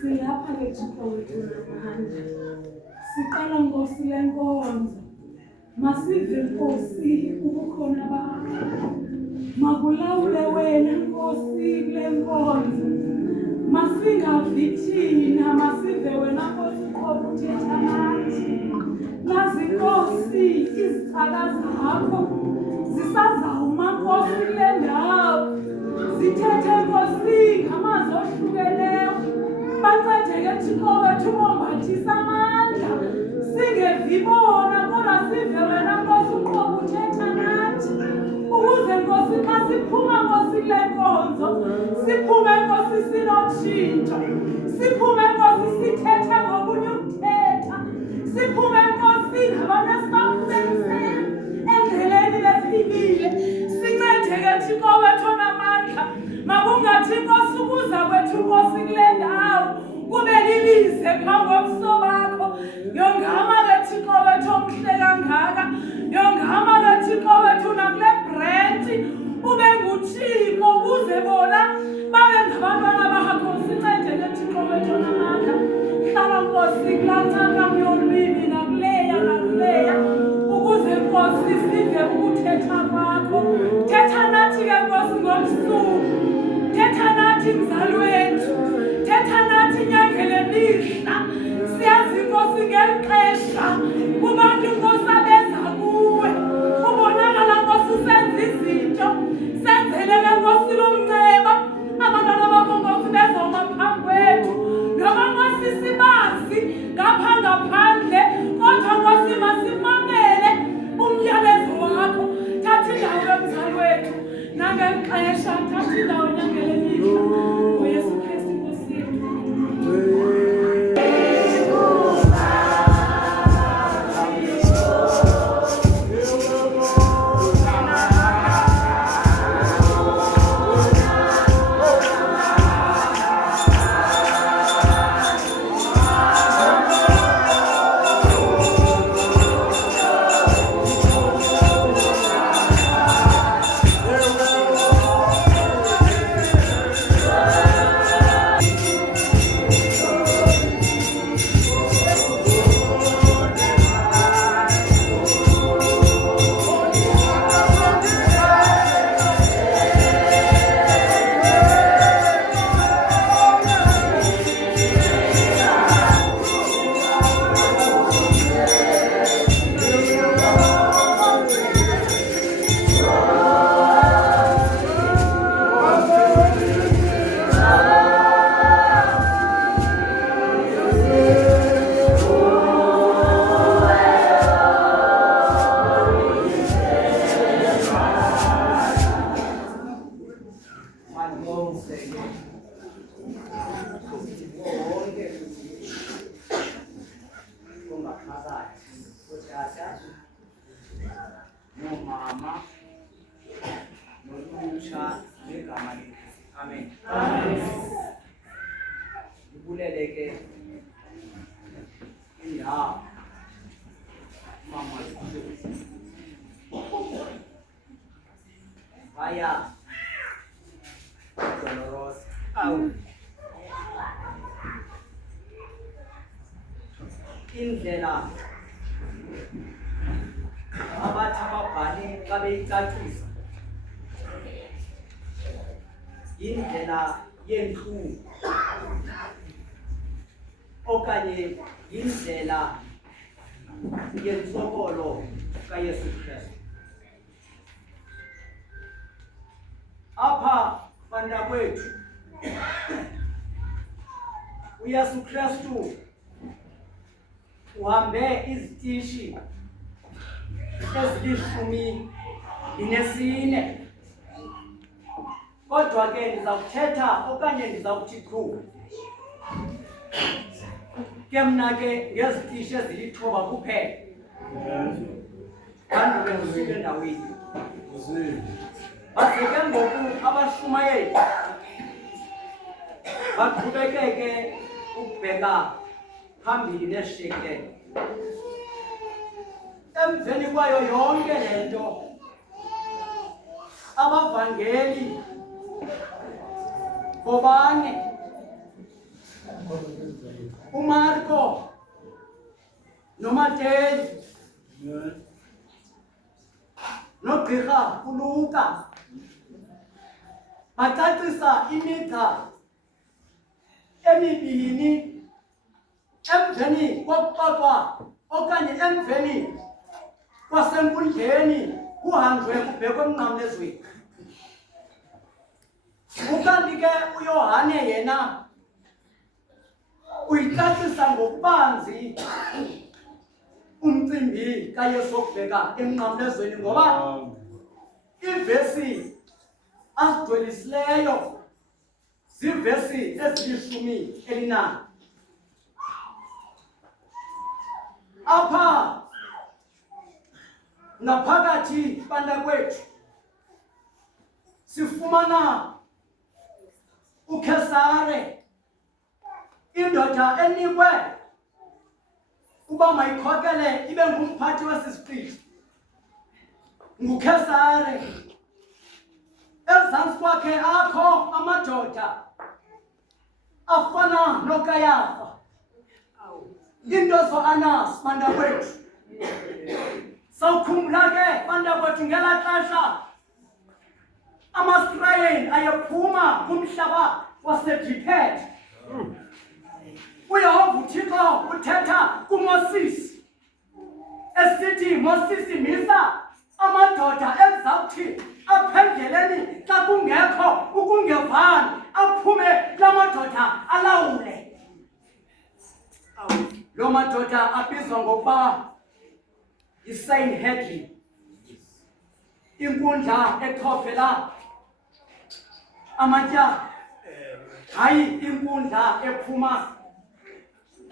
Silapha ke Thixo wethu namhlanje. Siqala Nkosi lenkonzo. Masive Nkosi ubukhona bakho. Makulawule wena Nkosi lenkonzo. Masingavi thina, masive wena Nkosi uqobo uthetha nathi. Nazi Nkosi izicaka zakho zisazawuma Nkosi kule ndawo. Zithethe Nkosi ngamazwi ohlukeneyo. Bancedeke Thixo wethu bombathisa amandla. Singevibona kodwa sive wena Nkosi uqobo uthetha nathi. Ukuze Nkosi xa siphuma Nkosi kule nkonzo, siphume Nkosi sinotshintsho. Siphume Nkosi sithetha ngokunye ukuthetha. Siphume Nkosi ngabantu esibakhuselisile endleleni bephilile. Sincedeke Thixo wethu onamandla. Makungathi Nkosi ukuza kwethu Nkosi kule ndawo kube lilize phambi kobuso bakho. Yongama ke Thixo wethu omhle kangaka. Yongama ke Thixo wethu nakule branch ube nguThixo ukuze bona babe ngabantwana bakho. Sincedeke Thixo wethu onamandla. Hlala Nkosi kulaa ncakam yolwimi nakuleya ukuze Nkosi sive ukuthetha kwakho. Thetha nathi ke Nkosi ngobusuku. Thetha nathi mzali wethu. Thetha nathi nyangele mihla. Siyazi Nkosi ngeli xesha kubantu Nkosi abeza kuwe. Ubonakala Nkosi usenza izinto. Senzele ke Nkosi lomnceba. Abantwana bakho Nkosi bezoma phambi kwethu. Noba Nkosi sibazi ngapha ngaphandle, kodwa Nkosi masimamele umyalezo wakho. Thatha indawo yomzali wethu nangeli xesha. Thatha indawo nyangele mihla. UYesu Kristu Nkosi yethu. Indlela abathi ababhali xa beyicacisa indlela yentlungu okanye indlela yentsokolo kaYesu Kristu. Apha bantakwethu uYesu Kristu uhambe izitishi ezili-14. Kodwa ke ndiza kuthetha okanye ndiza kuthi chu ke mna ke ngezitishi ezili-9 kuphela. Kanti ke ufike endaweni baze ke ngoku abashumayeli baqhubekeke ukubheka phambili neshekile. Emveni kwayo yonke le nto abavangeli bobane uMarko noMateyu nogqirha uLuka bacacisa imitha emibini emveni kokuxoxwa okanye emveni kwasenkundleni kuhanjwe kubhekwe emnqamlezweni. Ukanti ke uYohane yena uyicacisa ngokubanzi umcimbi kaYesu wokubheka emnqamlezweni ngoba iivesi asidwelisileyo ziivesi ezili-11. Apha ngaphakathi bantakwethu sifumana uKesare, indoda enikwe uba mayikhokele ibe ngumphathi wesi siqithi. NguKesare. Ezantsi kwakhe akho amadoda afana noKayafa, into zo-Anasi bantakwethu. Sawukhumbula ke bantakwethu ngelaa xesha amaSirayeli ayephuma kumhlaba waseGibhithe. uYehova uThixo uthetha kuMoses esithi, Moses, misa amadoda ezawuthi aphendleleni xa kungekho ukungevani, aphume la madoda alawule. Lo madoda abizwa ngokuba yiSanhedrin, inkundla echophela amatyala, hayi inkundla ephuma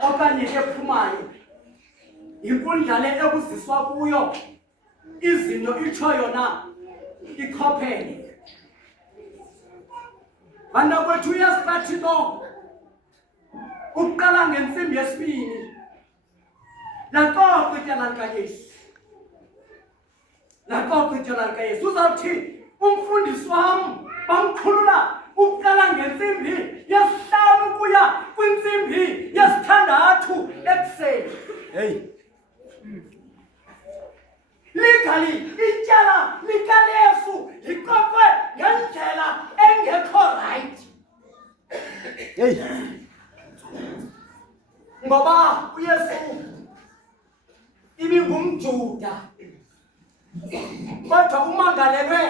okanye ephumayo. Inkundla le ekuziswa kuyo izinto itsho yona ikhophele. Bantakwethu uyasikathixo uqala ngentsimbi yesibini laxoxa ityala likaYesu. Laxoxa ityala likaYesu. Uzawuthi umfundisi wam bamqhulula uqala ngentsimbi yesihlanu ukuya kwintsimbi yesithandathu ekuseni. Hey. Legally ityala likaYesu liqoqwe ngendlela engekho right. Hey. Ngoba uYesu ibingumJuda, kodwa umangalelwe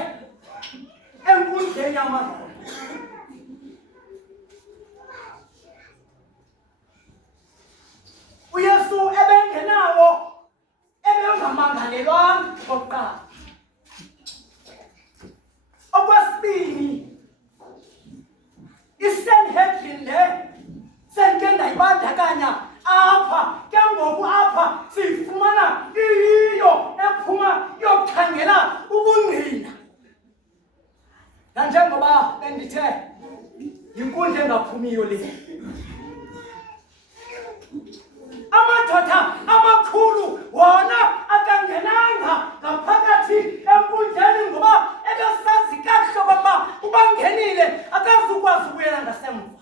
enkundleni yamadoda. uYesu ebengenawo, ebengamangalelwanga kokuqala. Okwesibini, iSanhedrin le sendike ndayibandakanya apha, ke ngoku apha siyifumana iyiyo ephuma yokukhangela ubungqina. Nanjengoba bendithe yinkundla engaphumiyo le, amadoda amakhulu wona akangenanga ngaphakathi enkundleni ngoba ebesazi kakuhle okokuba ubangenile akazukwazi ukubuyela ngasemva.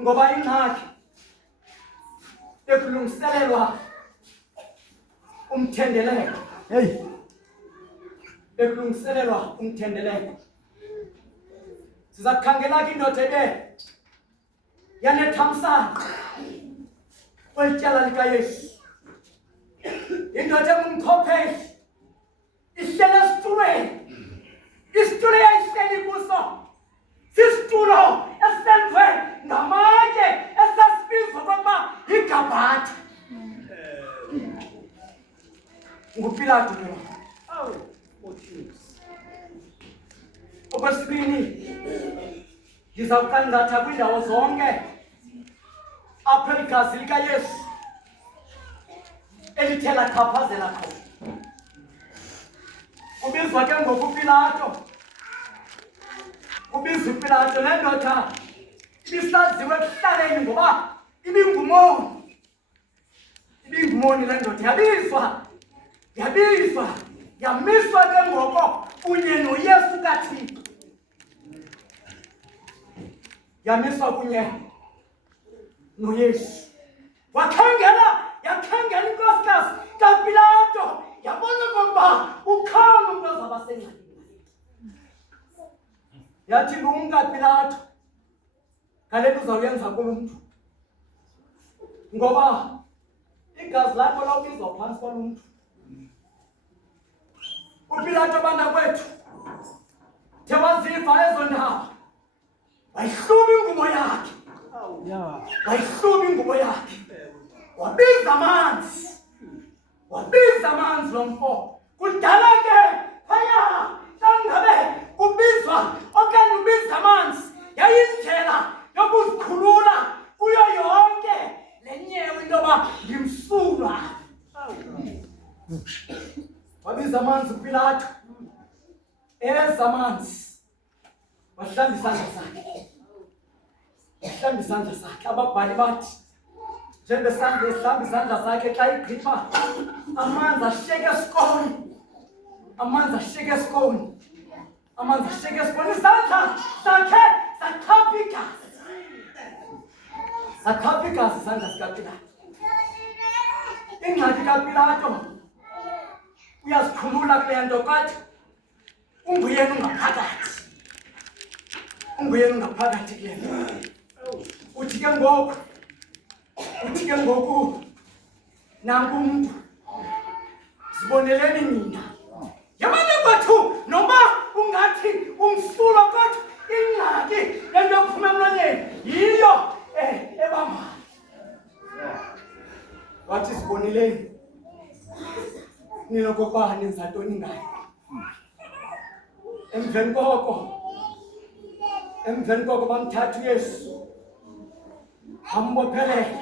Ngoba ingxaki ekulungiselelwa umthendeleko. Hey. Ekulungiselelwa umthendeleko. Siza kukhangela ke indoda ebe yanethamsanqa kweli tyala likaYesu. Indoda engumkhopheli ihlele esitulweni. Isitulo eyayihleli kuso sisitulo esenziwe ngamatye esasibizwa kokuba yiGabatha. NguPilato lo. Okwesibini, ndizawuqangatha kwiindawo zonke apho igazi likaYesu elithe lachaphazela khona. Kubizwa ke ngoku uPilato. Kubizwa uPilato, le ndoda ibisaziwe ekuhlaleni ngoba ibingumoni. Ibingumoni le ndoda. Yabizwa yamiswa ke ngoko kunye noYesu kaThixo. Yamiswa kunye noYesu. Yakhangela inkosikazi kaPilato, yabona okokuba ukhona umntu ozawuba sengxakini. Yathi lumka Pilato, ngale nto uzawuyenza kulo mntu, ngoba igazi lakho lawubizwa phantsi kwalo mntu. UPilato banakwethu the waziva ezo ndaba, wayihluba ingubo yakhe, wayihluba ingubo yakhe, wabiza amanzi lo mfo. Kudala ke phaya xa ngabe kubizwa okanye ubiza amanzi, yayindlela yokuzikhulula kuyo yonke le nyewe into yoba ndimsulwa. Wabiza amanzi uPilato, eza amanzi, wahlamba isandla sakhe. Ababhali bathi njengesandla ehlamba izandla zakhe xa igqipha, amanzi ashiyeke esikoni, izandla zakhe zakhapha igazi izandla zikaPilato. Ingxaki kaPilato uyazikhulula kule nto, kodwa unguyena ungaphakathi kule nto. Uthi ke ngoku nanku umntu, ziboneleni nina. Yabona kwethu noba ungathi umsulwa, kodwa ingxaki le nto yokuphuma emlonyeni yiyo ebambayo. Wathi ziboneleni nina okokuba nenza ntoni ngayo. Emveni koko bamthatha uYesu, bambophelele.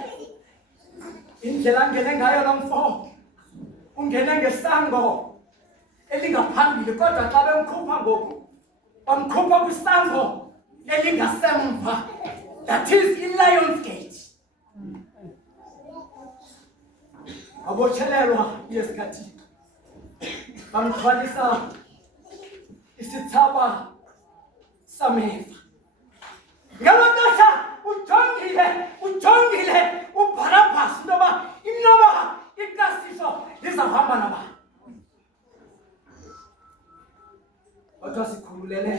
Indlela angene ngayo lo mfo, ungene ngesango elingaphambili, kodwa xa bemkhupha ngoku bamkhupha kwisango elingasemva, that is iLions Gate. Wabotshelelwa uYesu kaThixo, bamthwalisa isithsaba sameva. Ngelo xesha ujongile uBarabhas intoba inoba ixasiso lizahamba nabani. Kodwa sikhululele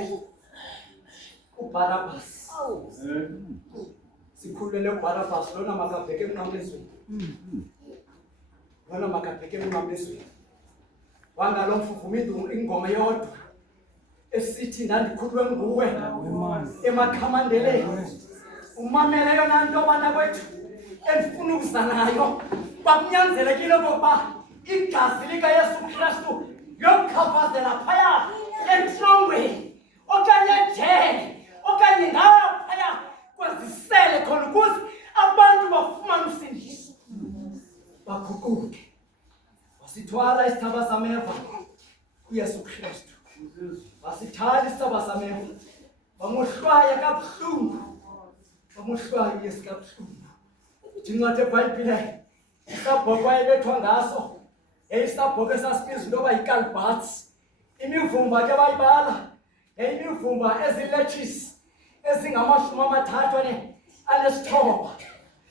uBarabhas, lona makabheke emnqamlezweni. Wangalo mfuvuma ingoma yodwa esithi ndandikhulwe nguwe emakhamandeleni. Umamele yona nto banakwethu endifuna ukuza nayo. Kwakunyanzelekile okokuba igazi likaYesu Kristu liyokhaphazela phaya entlongweni, okanye ejele, okanye ngaphaya kwezisele, khona ukuze abantu bafumane usindiso, baguquke. Wasithwala isithsaba sameva uYesu Kristu, wasithwala isithsaba sameva, bamohlwaya kabuhlungu, uYesu kabuhlungu. Incwadi eBhayibhile isabhoko ayebethwa ngaso yayisabhoko esasibizwa into yoba yiKalbatsi. Imivumba ke bayibala yayimivumba eziletshisi ezingama-39.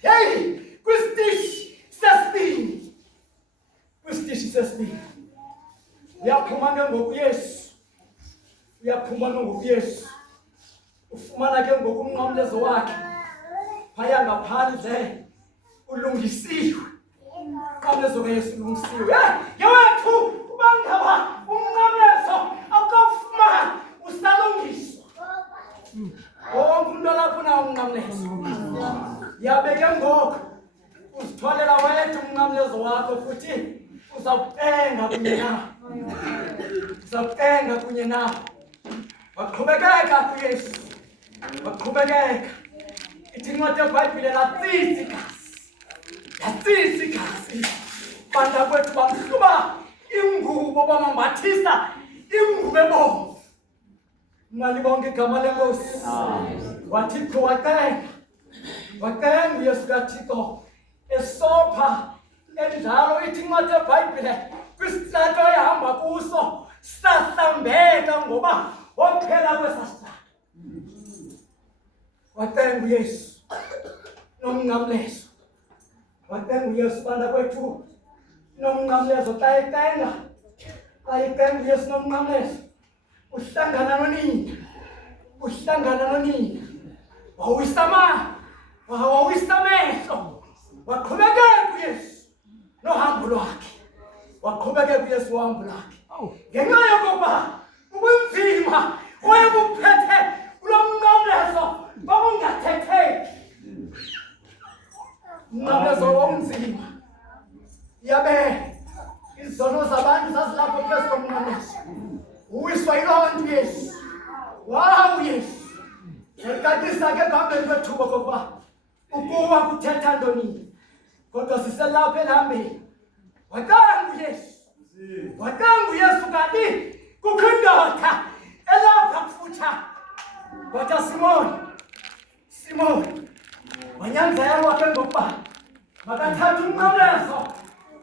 Heyi, kwisitishi sesibini uyaphuma ke ngoku Yesu, ufumana ke ngoku umnqamlezo wakhe phaya ngaphandle ulungisiwe. Umnqamlezo kaYesu ulungisiwe. Yewethu uba ngaba umnqamlezo akawufumana usalungiswa. Wonke umntu olapho unawo umnqamlezo. Yabe ke ngoku uzithwalela wedwa umnqamlezo wakho, futhi uzawupenga kunye nawo. Waqhubekeka kuYesu, ithi incwadi yeBhayibhile latsisa igazi. Bantakwethu bamhluba ingubo, bamambathisa ingubo ebomvu. Malibonke igama lenkosi. Wathixo wacenga uYesu kaThixo esopha enjalo. Ithi incwadi yeBhayibhile kwisitrato ehamba kuso uYesu nomnqamlezo. Wathenga uYesu banda kwethu nomnqamlezo xa ekenga. Xa ekenga uYesu nomnqamlezo. Uhlangana nonina. Uhlangana nonina. Wawisa amehlo. Waqhubekeka uYesu nohambo lwakhe. Waqhubekeka uYesu uhambo lwakhe. Ngenxa yokuba ubunzima oyebuphethe kulo mnqamlezo babungathetheki. Mnqamlezo womzima. Yabe izono zabantu zazilapho phezu komnqamlezo. Uwiswa yiloo nto uYesu. Wow Yesu. Ekadisa ke ngambeni kwethuba kokuba ukuba kuthetha ntoni. Kodwa siselapha elambeni. Watanga uYesu. Watanga uYesu kanti kukho indoda elapha kufutha. Wathi Simoni. Wanyanzelwa ke ngokuba makathathe umnqamlezo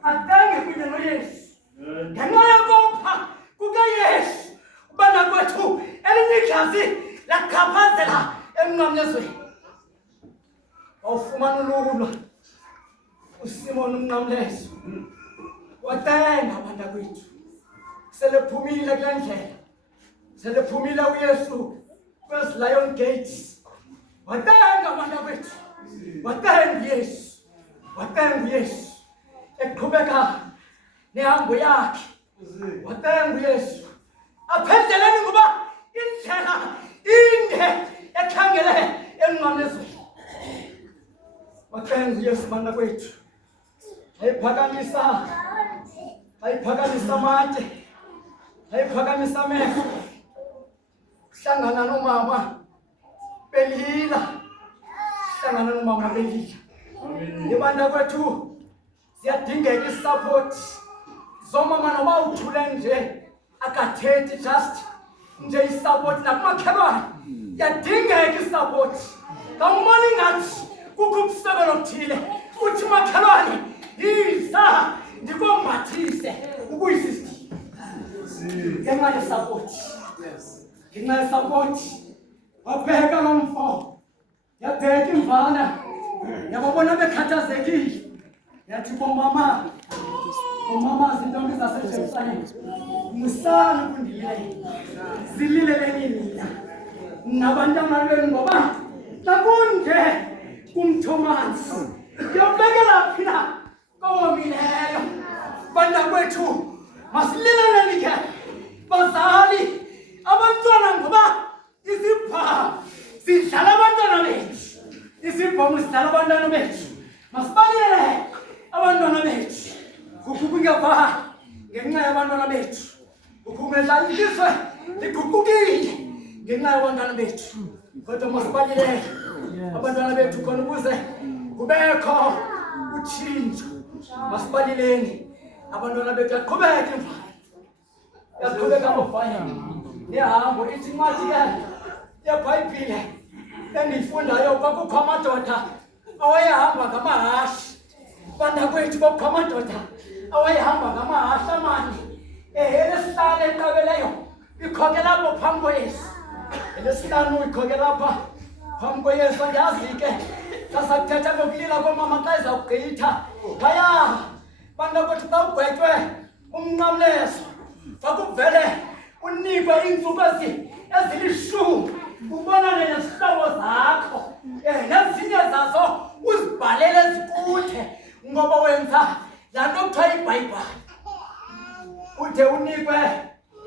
atenge kunye noYesu. Ngenxa yokopha kukaYesu ubana kwethu elinye igazi lakhaphazela emnqamlezweni. Wawufumana ululwa uSimoni umnqamlezo. Watenga banda kwethu. Selephumile kule ndlela. Selephumile uYesu kwezi Lion Gates. Watenga banda kwethu. Watenga uYesu. Watenga uYesu. Eqhubeka nehambo yakhe. Watenga uYesu. Aphendeleni ngoba indlela inde ekhangele emnqamlezweni. Watenga uYesu banda kwethu. Ayiphakamisa amate. Ayiphakamisa amehlo. Hlangana nomama belila. Hlangana nomama belila. Ibanda kwethu siyadingeka isupport. Zomama noma uthule nje akathethi just nje isupport nakumakhelwane. Yadingeka isupport. Kawumani ngathi kukho ubusekelo obuthile. Uthi makhelwane yiza ndikombathise ukuyisisti. Ngenxa yesupport. Ngenxa yesupport. Wabheka lo mfo. Yabheka imvana. Yababona bekhathazekile. Yathi bomama zintombi zaseJerusalem. Musana kundile. Zilileleni mina. Nabantwana benu ngoba takunje kumthomanzi. Yobekela phina komileyo. Banda kwethu masilileleni ke. Bazali abantwana ngoba isipha sidlala abantwana bethu. Isipho sidlala abantwana bethu. Masibalele abantwana bethu. Ukubingava ngenxa yabantwana bethu. Ukumedlaliswe likhukukile ngenxa yabantwana bethu. Kodwa masibalele abantwana bethu khona ukuze kubekho utshintsho. Masibaleleni abantwana bethu yaqhubeka imvana. Yaqhubeka ngofaya. Nehambo ithi incwadi yeBhayibhile endiyifundayo kwakukho amadoda awayehamba ngamahashi. Banda kwethu kwakukho amadoda awayehamba ngamahashi amane. Elesihlanu enqabeleyo ikhokela apho phambi koYesu. Elesihlanu ikhokela apha phambi koYesu. Andiyazi ke xa sakuthetha ngokulila komama xa ezawugqitha. Phaya banda kwethu xa ugwetywe umnqamlezo fakuvele unikwe iintsuku ezilishumi ubonane nezihlobo zakho. Nezinye zazo uzibhalele zikude ngoba wenza laa nto kuthiwa iBhayibhile. Ude unikwe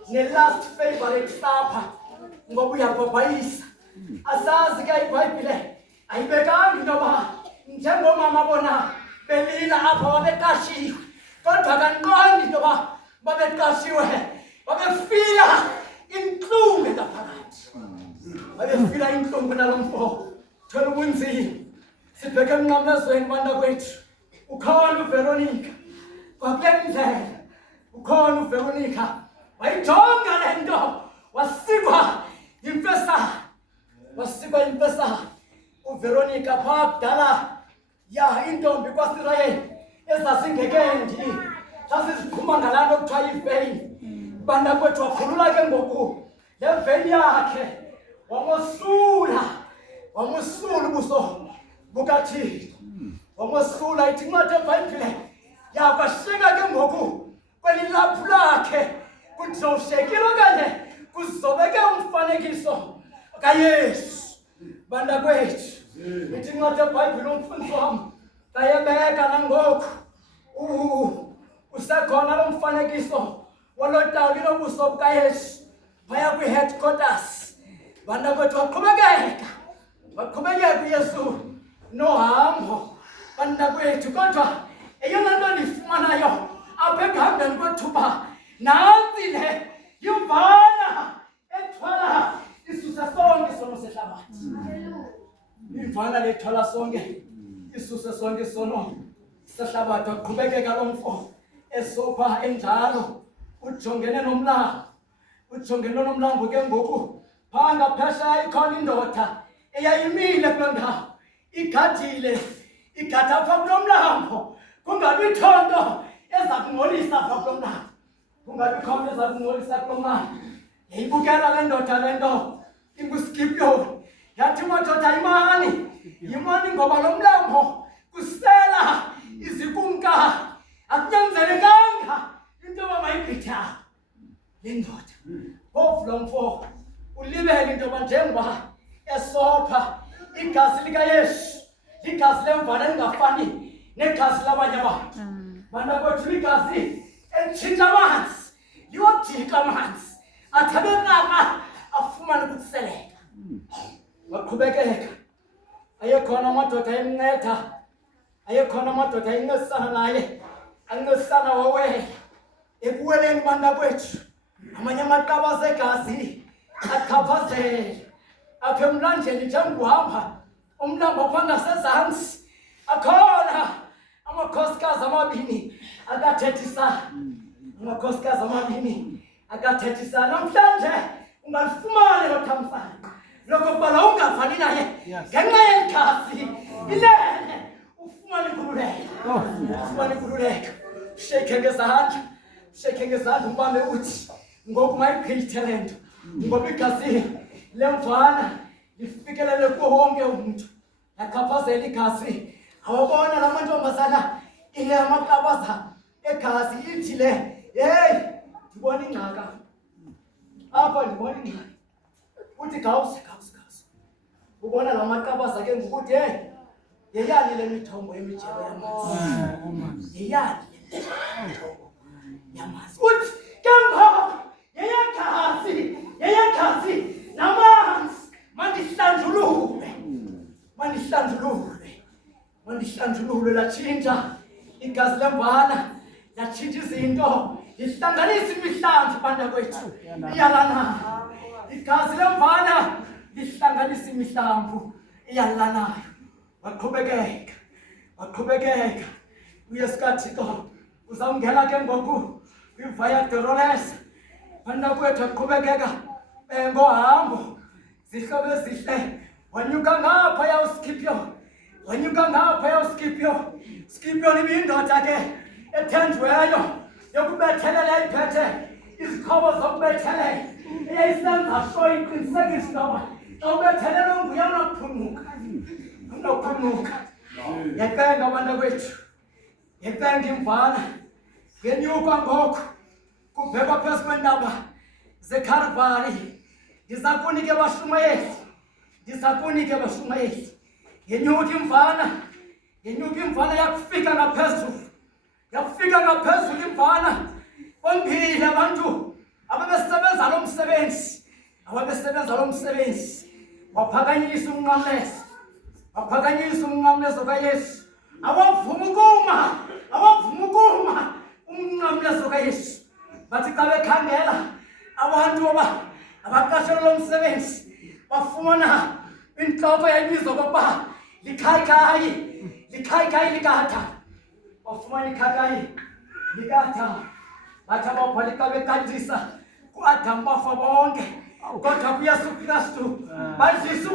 ne-last favorite supper ngoba uyabhabhayisa. Asazi ke iBhayibhile ayibekanga into yoba njengomama bona belila apha babeqashiwe. Kodwa kanqondi into yoba babeqashiwe. Babefila intlungu ngaphakathi. Babefila intlungu nalo mfo. Thola ubunzima. Sibheke emnqamlezweni banda kwethu. Ukhona uVeronica. Kwakule ndlela. Ukhona uVeronica. Wayijonga le nto. Wasikwa yimfesana. uVeronica phaa kudala intombi kwaSirayeli ezazingekendi. Sasiziqhuma ngalaa nto kuthiwa yiveyini. Banda kwethu wakhulula ke ngoku le veyini yakhe wamosula wamusula ubuso bukaThixo, wamusula ithi incwadi eBhayibhile yakwasheka ke ngoku kwelilaphu lakhe kuzoshekile okanye kuzobeke umfanekiso kaYesu. Banda kwethu ithi incwadi eBhayibhile umfundisi wami kayebeka nangoku usekhona lo mfanekiso walotawuli lobuso bukaYesu phaya kwi-headquarters. Banda kwethu waqhubekeka uYesu nohambo. Banda kwethu kodwa eyona nto ndiyifumanayo apha ekuhambeni kwethuba nantsi le yimvana ethwala isuse sonke isono sehlabathi. Imvana le ethwala sonke isuse sonke isono sehlabathi. Waqhubekeka lo mfo esopha enjalo ujongene nomlambo ke ngoku phaa ngaphesheya ikhona indoda eyayimile kuloo ndawo igadile apha kulo mlambo. Kungabi thonto eza kungcolisa apha kulo mlambo, kungabi khona eza kungcolisa kulo mlambo. Yayibukela le ndoda le nto inguSkipiyoni, yathi madoda yimani ngoba lo mlambo kusela izikumka, akunyanzelekanga into yoba mayigqithe apha. Le ndoda phofu lo mfo ulibele into yoba njengoba esopha igazi likaYesu, igazi lemvana elingafani negazi labanye abantu. Bana kwethu igazi elitshintsha amanzi, liyodika amanzi athi abenqaba afumane ukuseleka. Waqhubekeka, ayekhona amadoda ayemnceda, ayekhona amadoda ayencedisana naye, ancedisana wawela ekuweleni. Bana kwethu amanye amaqaba egazi achaphazele apha emlanjeni njengohamba umlambo apha ngasezantsi. Akhona amakhosikazi amabini akathethisana. Namhlanje ungalifumane lo thamsanqa lokokuba la ungavani naye ngenxa yeli gazi ilele ufumane inkululeko. Ushekhe ngezandla umbambe uthi ngoku mayigqithe le nto, ngoba igazi lemvana lifikelele kuwo wonke umntu. Yachaphazela igazi. Awabona la mantombazana ile amaqabaza egazi ithi le, hey ndibona ingxaka apha, ndibona ingxaki. Uthi gawusi. Ubona la maqabaza ke ngokuthi yeyani le mithombo yemijelo yamanzi, yeyani le mithombo yamanzi. Uthi ke ngoku yeyegazi namanzi mandihlanjululwe latshintsha igazi lemvana, latshintsha izinto, lihlanganisa imihlambi. Banda kwethu iyalanayo igazi lemvana, lihlanganisa imihlambi iyalanayo. Waqhubekeka uYesu kaThixo uzawungena ke ngoku kwi-Via Dolorosa. Banda kwethu waqhubekeka ngohambo zihlobo ezihle. Wanyuka ngaphaya uSkipiyoni. Skipiyoni ibiyindoda ke ethenjiweyo yokubethelela, iphethe izikhobo zokubethelela, eyayisenza sho iqinisekisa intoba xa ubethelela unguye unophumuka. Yecenga abana kwethu, yecenga imvana ngenyuka ngoku kubhekwa phezu kweentaba zeKhalvari. Ndiza kunike bashumayeli yenyuka imvana yakufika ngaphezulu imvana. Bombile abantu ababesebenza lo msebenzi waphakanyisa umnqamlezo kaYesu. Awavuma ukuma umnqamlezo kaYesu. Bathi xa bekhangela abantu abaqashelwe lo msebenzi bafumana intloko yayibizwa okokuba likhayikayi likaThana. Bafumana ikhayikayi likaThana. Bathi ababhali xa bekanjisa kuAdam bafa bonke, kodwa kuYesu Kristu badlisa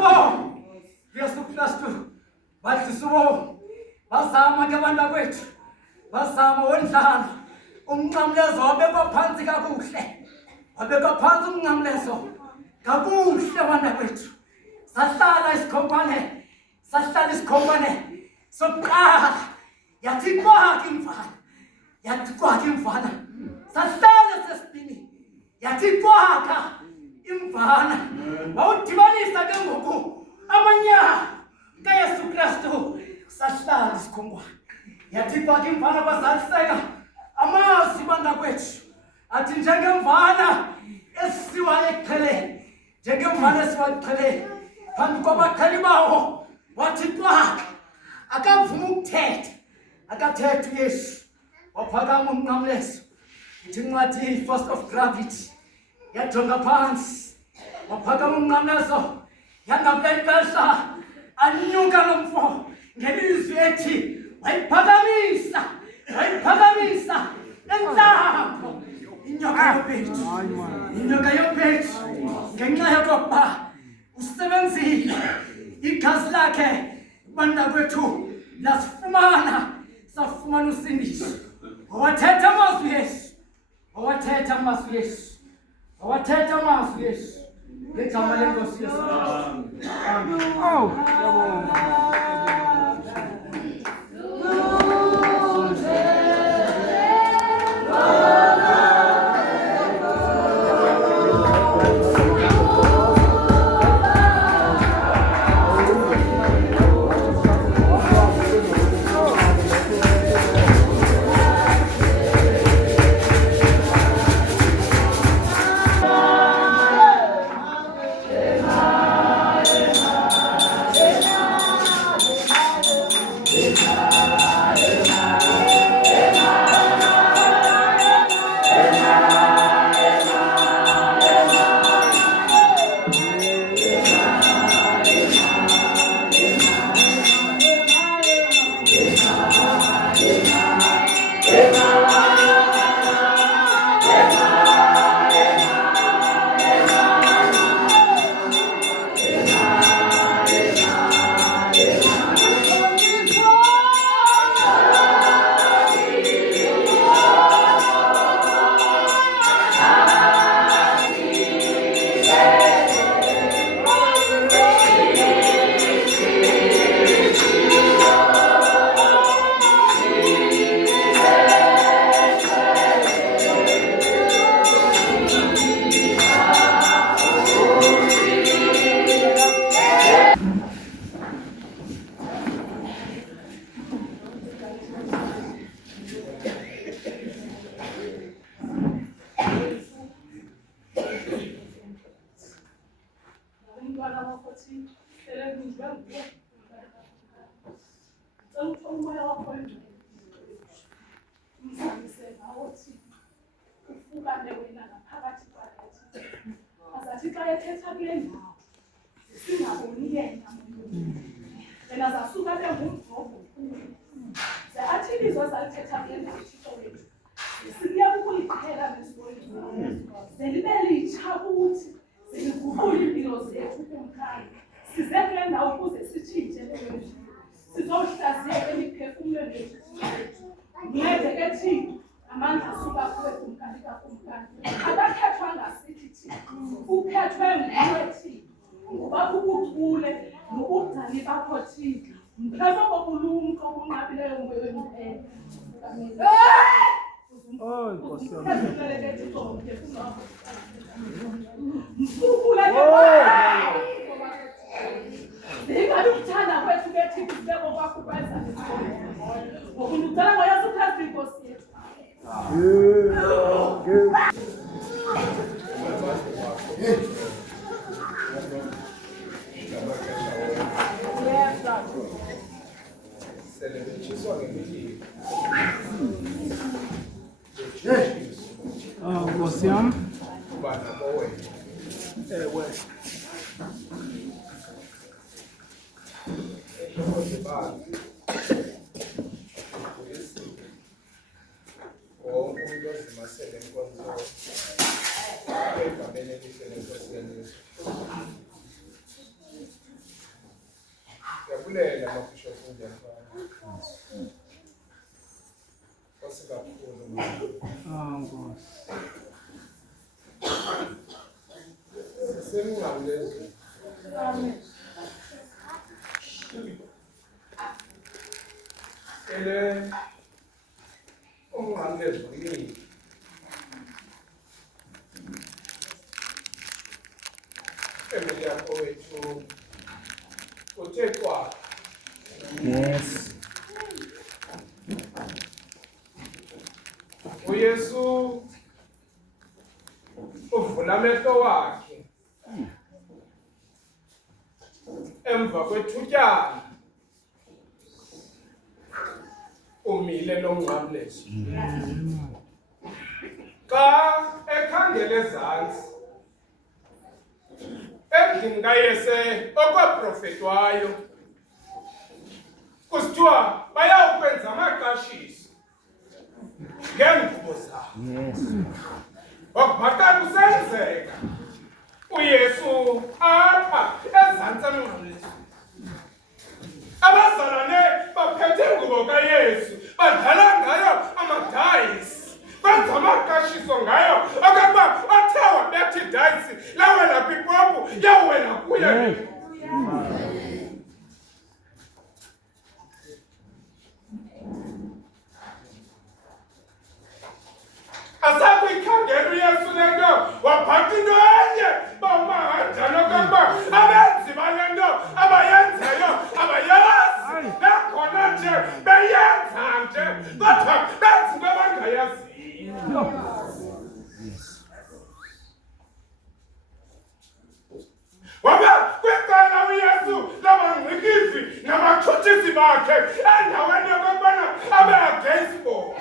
ubomi. Bazama ke abantu kwethu, bazama wendlala umnqamlezo wabekwa phansi kakuhle, umnqamlezo kakuhle. Abantu kwethu sahlala isikhonkwane sokuqala yathi kwakhe imvana sahlala sesibini yathi kwakha imvana wawudibanisa ke ngoku amanyala kaYesu Kristu sahlala isikhonkwane yathi kwakhe imvana bazaliseka amazwi bangakwethu athi njengemvana esiwa eqheleni njengemvana esiwa eqheleni phambi kwabakhali bawo wathi kwakhe akavuma ukuthetha akathetha uYesu waphakama umnqamlezo ithi incwadi force of gravity yajonga phansi waphakama umnqamlezo yangabuleli xesha anyuka lo mfo ngelizwi ethi wayiphakamisa entlambo inyoka yobhedu ngenxa yokokuba usebenzile igazi lakhe banda kwethu safumana usindiso wawathetha amazwi Yesu ngegama lenkosi Yesu. family yakho wethu uthe cwaka. Yes. uYesu uvula amehlo wakhe emva kwethutyana umile lo mnqamlezo. Xa ekhangela ezantsi endlini kaYese okwaprofetwayo kusithiwa bayawukwenza amaqashiso ngeengubo zabo. Yes. Wakubhaqala kusenzeka uYesu apha ezantsi emnqamlezo. Abazalwane baphethe ingubo kaYesu badlala ngayo amadayisi benza amaqashiso ngayo okokuba othe wabetha idayisi lawela kwipopu yawela kuye. Asakuyikhangela uYesu le nto wabhaqa into enye bawumahanjani okokuba abenzi bale nto abayenzayo abayazi nakhona nje beyenza nje kodwa benza into abangayaziyo. Waba kwicala uYesu labangqikizi nabatshutshisi bakhe endaweni yokokubana abe against bona.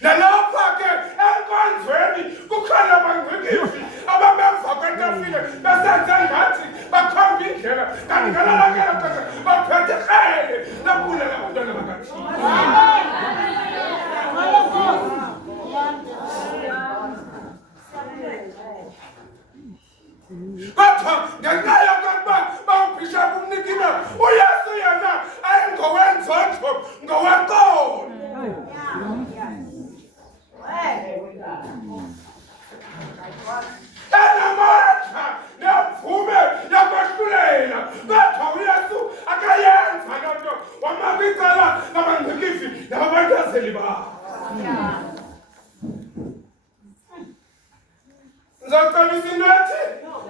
Nalapha ke enkonzweni kukhona abangqikizi abamemva kwetafile besenze ngathi bakhomba indlela kanti ngalala ngelo xesha baphethe ikrele nabulela abantwana bakaThixo. Kodwa ngenxa yokokuba bawubhishophu umnikile uYesu yena ayengowenzotho ngowenkolo. Enamandla nemvume yakwahlulela kodwa uYesu akayenza loo nto wama kwicala labangqikizi nababandazeli babo. Nizocebisa into ethi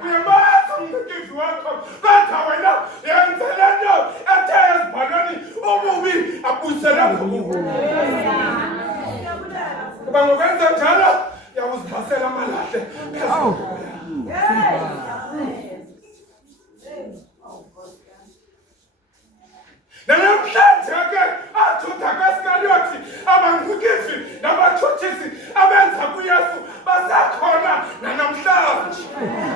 uyamazi umngqikizi wakho kodwa wena yenze le nto ethe ezibhalweni ububi abuyisele ngobubi. Kuba ngokwenza njalo uyawuzibasela amalahle phezulu. Namhlanje ke aJuda kaSkariyothi abangqikizi nabatshutshisi abenza kuYesu basekhona nanamhlanje.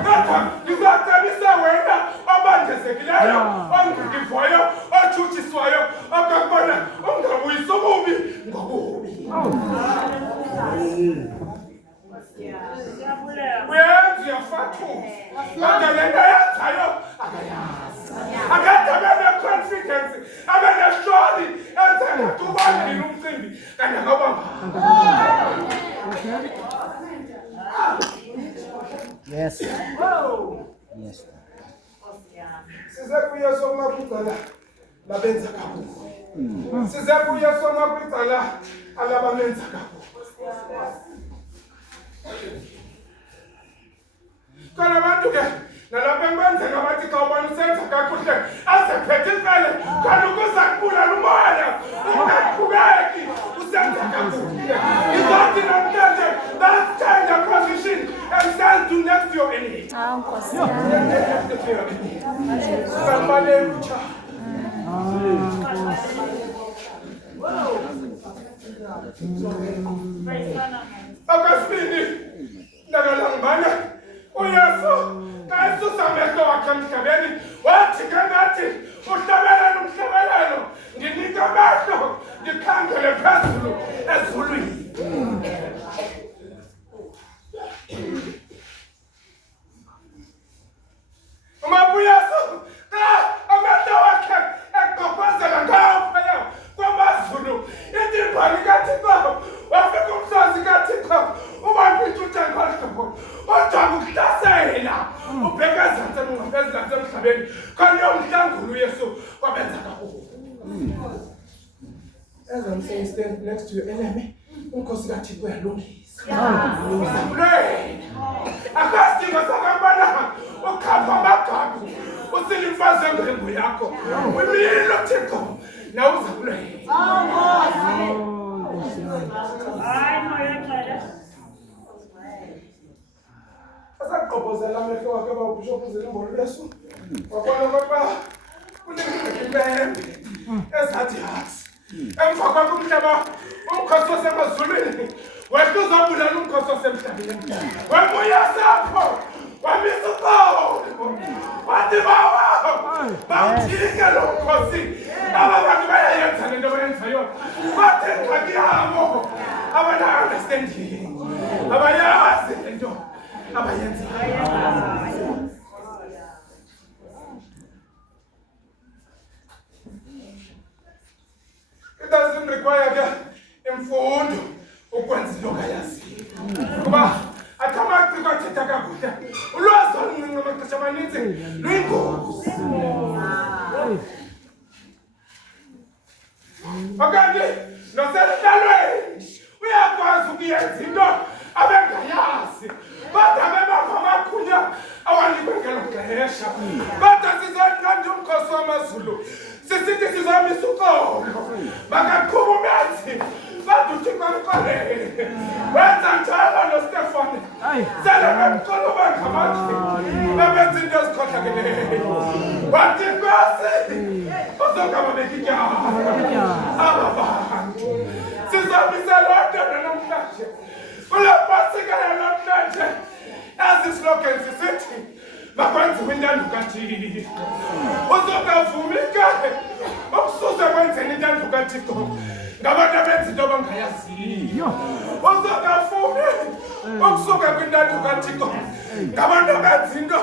Kodwa ngizocebisa wena obandezekileyo ongqikivayo otshutshiswayo okokubona ungabuyisi ububi ngobubi. Uyenza uyafathuza kodwa le nto yenzayo akayazi. Akade abe ne-confidence abe nesholi enze ngathi ubambile umcimbi kanti akawubambanga. Yes. Yes. Size kuYesu omakwicala labenza kakuhle. Size kuYesu omakwicala alabamenza kakuhle. Kana abantu ke nalapha enkwenzeni abathi xa ubani usenza kakuhle azephethe ikrele kanti ukuza kubulala umoya ungaqhubeki usenza kakuhle. Izothi namhlanje let's change our position and stand to next to your enemy. Somebody akasibini ndakalangibana uYesu xa esusa amehlo wakhe emhlabeni wathi ke ngathi uhlabelelo umhlabelelo ndinika amehlo ndikhangele phezulu ezulwini. UMabuyesu xa amehlo wakhe eqokozela ngaphaya kwamazulu indimbali kaThixo wafika umhlozi kaThixo ubaphica ngolu hlobo ojonga ukuhlasela ubheka ezantsi emhlabeni khona uyomhlangula uYesu kwabenza kakuhle. As I'm saying, stand next to your enemy. Unkosi inkosi kaThixo uyalungisa. Uzamlwela. Akasidingo sakabana ukhapha amagagu. Usile imfazi engwengu yakho. Umilo Thixo na uzamlwela. Asaqobozela amehlo wakhe babishop uZelingolo leso. Wabona ngoba kunekimembe ezathi hasi. Emva kwakho umhlaba umkhosi wasemazulwini wethu uzobulala umkhosi wasemhlabeni. Webuya sapho wamisa uqobo. Wathi bawa bawujike lo mkhosi. Aba bantu bayayenza lento bayenzayo. Bathe ngxaki yabo abana-understanding abayazi lento abayenzayo. It doesn't require imfundo ukwenza into ongayaziyo. Kuba athamaciko athetha kakuhle ulwazi oluncinci amaxesha amaninzi luyingozi. Okanti noselihlalweni uyakwazi ukuyenza into abengayazi kodwa bebapha amagunya awanikwe ngelo xesha. Kodwa sizonqanda umkhosi wamaZulu sisithi sizamisa uqolo bakaqhuba umenzi bathi uThixo amxolele. Wenza njalo noStefane sele bemxola uba ngamathi bebenza into ezikhohlakeleyo. Wathi inkosi uzogama bekityala aba bantu sizamisa loo nto namhlanje kule pasika yanamhlanje. Ezi slogans sithi makwenziwe intando kaThixo. Uzokavumika ukususa kwenzeni intando kaThixo ngabantu abenza into abangayaziyo. Uzokavumi ukusuka kwintando kaThixo ngabantu abenza into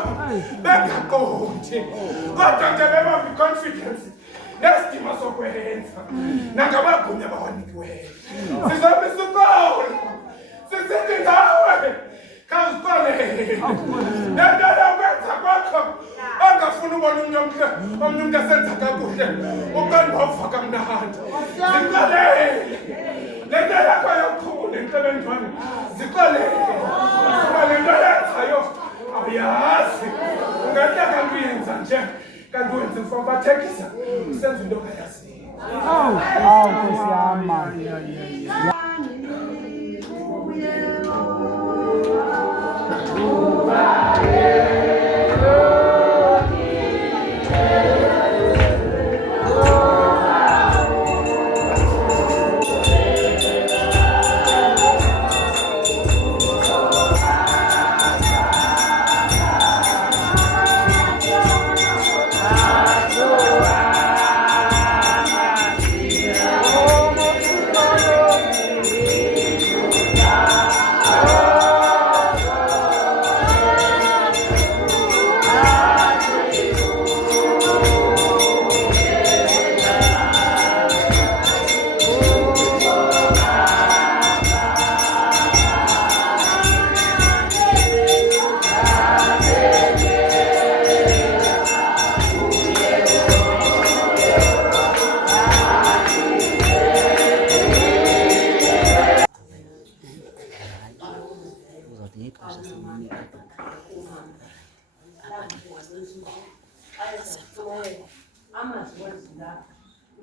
bengaqondi kodwa ke beba confidence nesidima sokwenza nangamagunya abawanikiweyo. Sizamisa uqolo sisithi ngawe khawuziqolele nento yokwenza kwakho ongafuni ubona omnye umntu esenza kakuhle uqonda wava kamnandi. Ziqolele le nto yakho yoqhubu nentlebendwane ziqolele kuba le nto yenzayo awuyazi ungathi kanti uyenza nje kanti wenza mfana bathekisa usenza into ongayaziyo. Nkosi yama.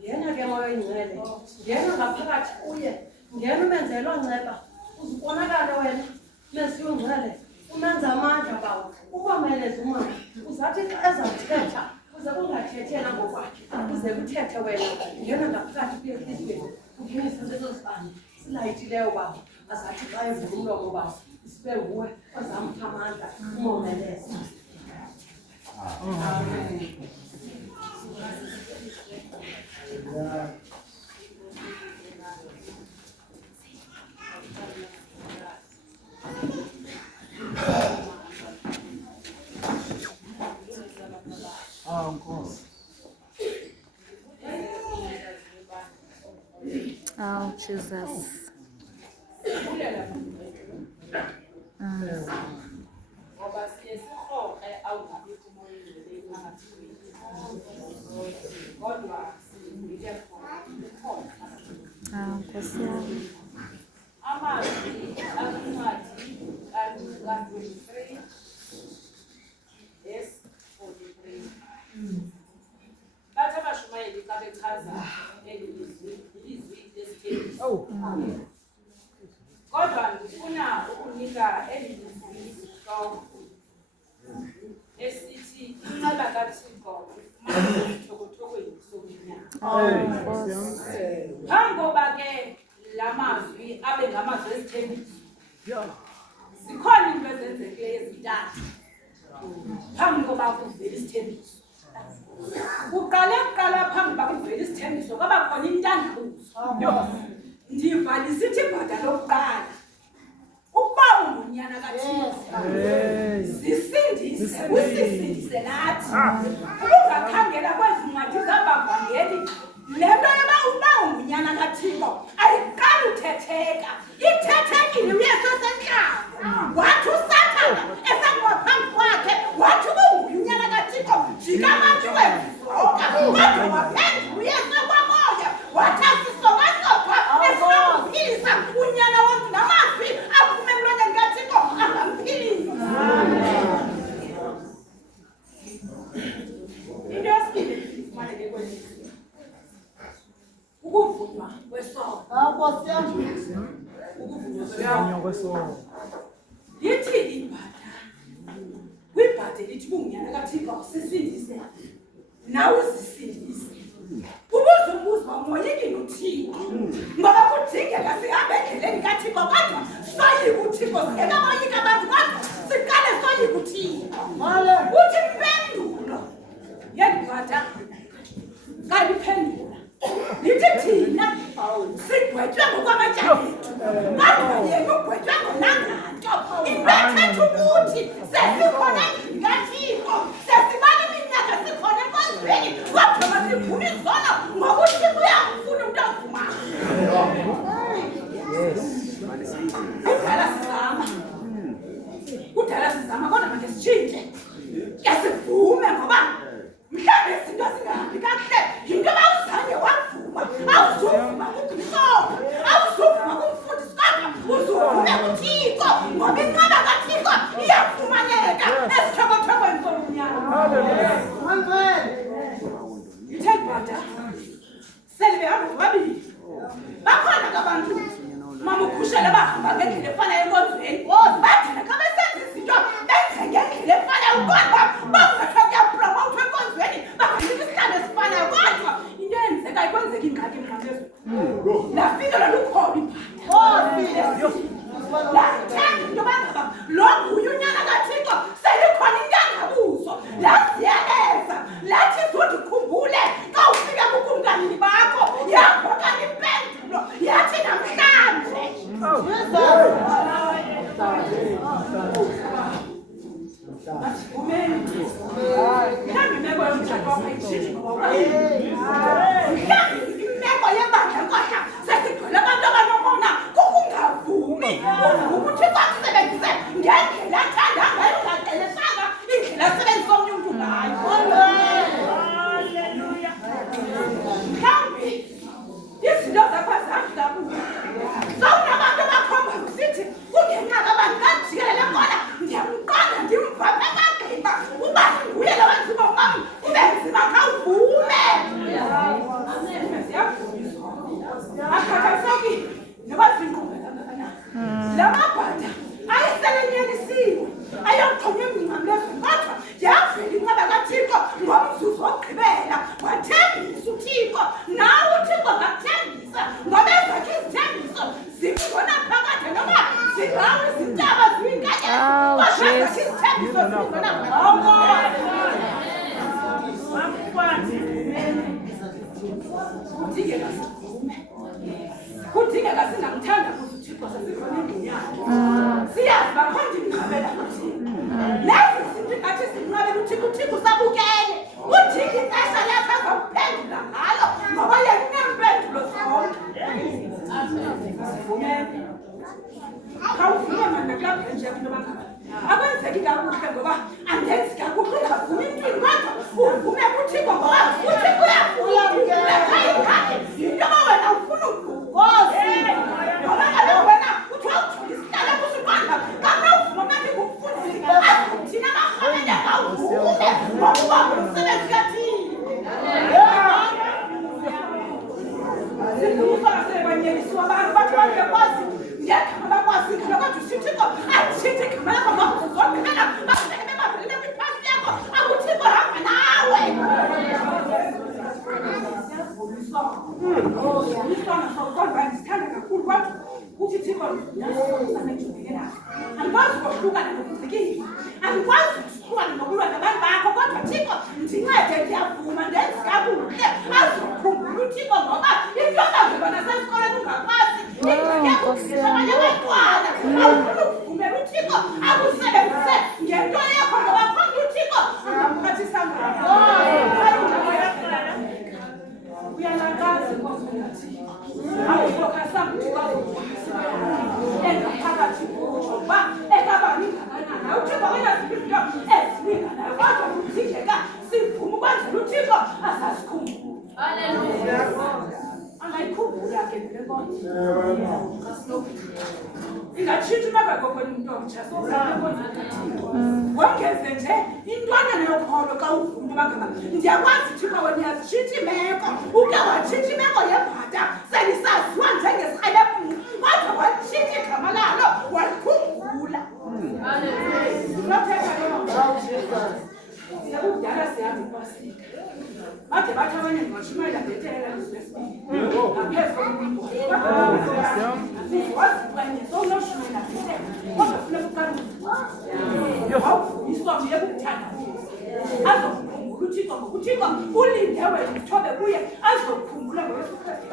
Ngena ke moya ingcwele, ngena ngaphakathi kuye, ngena umenze loo nceba, uzibonakale wena, mesi yongcwele, umenza amandla bawo, ukomeleza umoya, uzathi xa ezawuthetha, uze kungathethela ngokwakhe, uze kuthethe wena, ngena ngaphakathi kuye ehliziyweni, ungenise lezo zibane, silayitileyo bawo, azathi xa evula umlomo bawo, isibe nguwe, ozamtha amandla, umomeleza. Amen. Oh, Jesus. Ngifuna ukunika elisihloko esithi inqaba kaThixo ifumana esithokotokweni sokunyaka. Njengoba ke la mazwi abe ngamazwi esithembiso, zikhona into ezenzekileyo ezintathu phambi koba kuvele isithembiso. Kuqala phambi koba kuvele isithembiso kwaba khona intandabuzo. Ndiva lisithi ibhada lokuqala ukuba ungunyana kaThixo zisindise usisindise nathi. Ukungakhangela kwezi ncwadi zabavangeli le nto yoba uba ungunyana kaThixo ayiqali uthetheka, ithethekile uyesu esentlanga. Wathi uSathana esakuba phambi kwakhe wathi ubungunyana kaThixo jika abantu wezisoka, kodwa waphendula uyesu ekwamoya wathi asisokasoka esinokuphilisa unyana womntu namazwi aphume emlonyeni kaThixo angamphilisa. Into yesibili ifumaneke kweli ukuvunywa kwesono. Ukuvunywa kwesono. Lithi ibhada kwibhada lithi bungunyana kaThixo sisindise nawe uzisindise. Ubuzumbuzo umoyikile uThixo ngoba kudingeka sihambe endleleni kaThixo kodwa soyika uThixo singenamoyika abantu kodwa siqale soyika uThixo. Uthi impendulo yendibhada kaliphendula lithi thina sigwetywe ngokwamatyala ethu kodwa yena ugwetywe ngonanganto. Into ethetha ukuthi sesikhona endlini kaThixo, sesibala iminyaka sikhona enkonzweni kodwa masivuma izono ngoba uThixo uyamfuna umntu ovumayo. Kudala sizama kodwa manje sitshintshe ke sivume ngoba mhlawumbe izinto zingahambi kakuhle yinto abawuzange wavuma. Awuzuvuma kubhishopu, awuzuvuma kumfundisi kodwa uzuvume kuThixo ngoba inqaba kaThixo iyafumaneka esithokotokweni sobunyana. Ithe bhada selibehamba bobabili bakhona abantu mamukhushela bahamba ngendlela efanayo enkonzweni bathina xa besenza izinto benze ngendlela efanayo kodwa bangathiwa kuyapromowuthwa enkonzweni banganika isihlalo esifanayo kodwa into eyenzekayo kwenzeka ingxaki emnqamezweni. Lafika lukhona ibhada lathemba into bangaba lo nguye unyana kaThixo selikhona intandabuzo laziyaleza lathi zodikhumbule xa ufika kukumkanini bakho yavakala impendulo yathi namhlanje imeko yomtshato wakho ayitshintshi ngoba imeko yebandla nkohla sesigcwele abantu abanomona kukungavumi. Uvuma uThixo akusebenzise ngendlela athanda ngayo ungaqeleshanga indlela asebenzisa omnye umntu ngayo. Mhlawumbi izinto zakho azihambi kakuhle sawunabantu abakhomba usithi kungenxa kabantu kajikelele khona ndiyamqonda ndimvaphe kagqiba uba nguye lo wenzima kwam ube nzima khawuvume. Akhathalisekile noba zinkqubela kangakanani la mabhada ayeselenyanisiwe ayogxonywa emngcamlezweni kodwa yavela inqaba kaThixo ngomzuzu wokugqibela wathembisa uThixo. Nawe uThixo ngakuthembisa ngoba ezakhe izithembiso zikungona phakade noba zingawe izintaba ziyinkanyezi kodwa ezakhe izithembiso zikungona kudingeka sivume, kudingeka singamthanda kuze uThixo sesikhona endlini yakhe. Siyazi bakhonda imnqabela uThixo lezi zinto ingathi zinqabela uThixo. uThixo usabukele udinga ixesha lakhe azawuphendula ngalo ngoba yena uneempendulo zonke. Sivumene khawuvume mna kulaa bhenje into bangaba akwenzeki kakuhle ngoba angenzi kakuhle ungavumi emntwini kodwa uvume kuThixo ngoba uThixo uyafuna ekhayikhakhe yinto yoba wena ufuna ugozi ngoba kaloku wena kuthiwa uthula isihlala kusuqonda kakunawuvuma mnandi ngumfundisi athina amarhamende ngawuvume ngoba uba ngumsebenzi kaThixo. Sifundiswa nasebanyeliswa abantu bathi bakwazi ngekho bakwazi Sikhala kodwa uthixo athithe igama lakho ngokuzophela baseke bebabhalele kwiphasi yakho akuthixo hamba nawe. Isona sokodwa ndisithanda kakhulu kodwa uthi thixo nasosanejubekela andikwazi ukohlukana nokuzikile andikwazi ukuhlukana nokulwa nabantu bakho kodwa thixo ndincede ndiyavuma ndenzi kakuhle azokhumbula uthixo ngoba into angazibona sesikoleni ungakwazi abanye abantwana awufuna ukuvumela uthixo akusebenzise ngento yakho ngoba khona uthixo angamphathisa ngayo. Uyalakaza ngokungathi awufokasanga ukuthi engaphakathi kuba ekabani ngakanani uthixo wenaziphi izinto ezilinganayo kodwa kuthitheka sivume ukwenzela uthixo asasikhumbula. Haleluya. Angayikhumbula ke le nkonzo ingatshintshi imakakokwena umuntu omtsha wongeze nje intwana yokholo xa uvuma into bagaba ndiyakwazi thixo wena uyazitshintsha imeko uke watshintsha imeko yebhata selisaziwa njengesirhelebhu kodwa watshintsha igama lalo walikhumbula. Nothetha ke sekudala sihamba ipasika bade bathi abanye ndingashumayela ngetelela lizilesibili ngaphezu kowaziqwenye sowunoshumayela ngetelela kodwa funeka uqalawawufundiswa uye kukuthandabuza azokukhumbula uthixo ngokuthixo ulinde wena uthobe kuye azokukhumbula ngoyesu Kristu.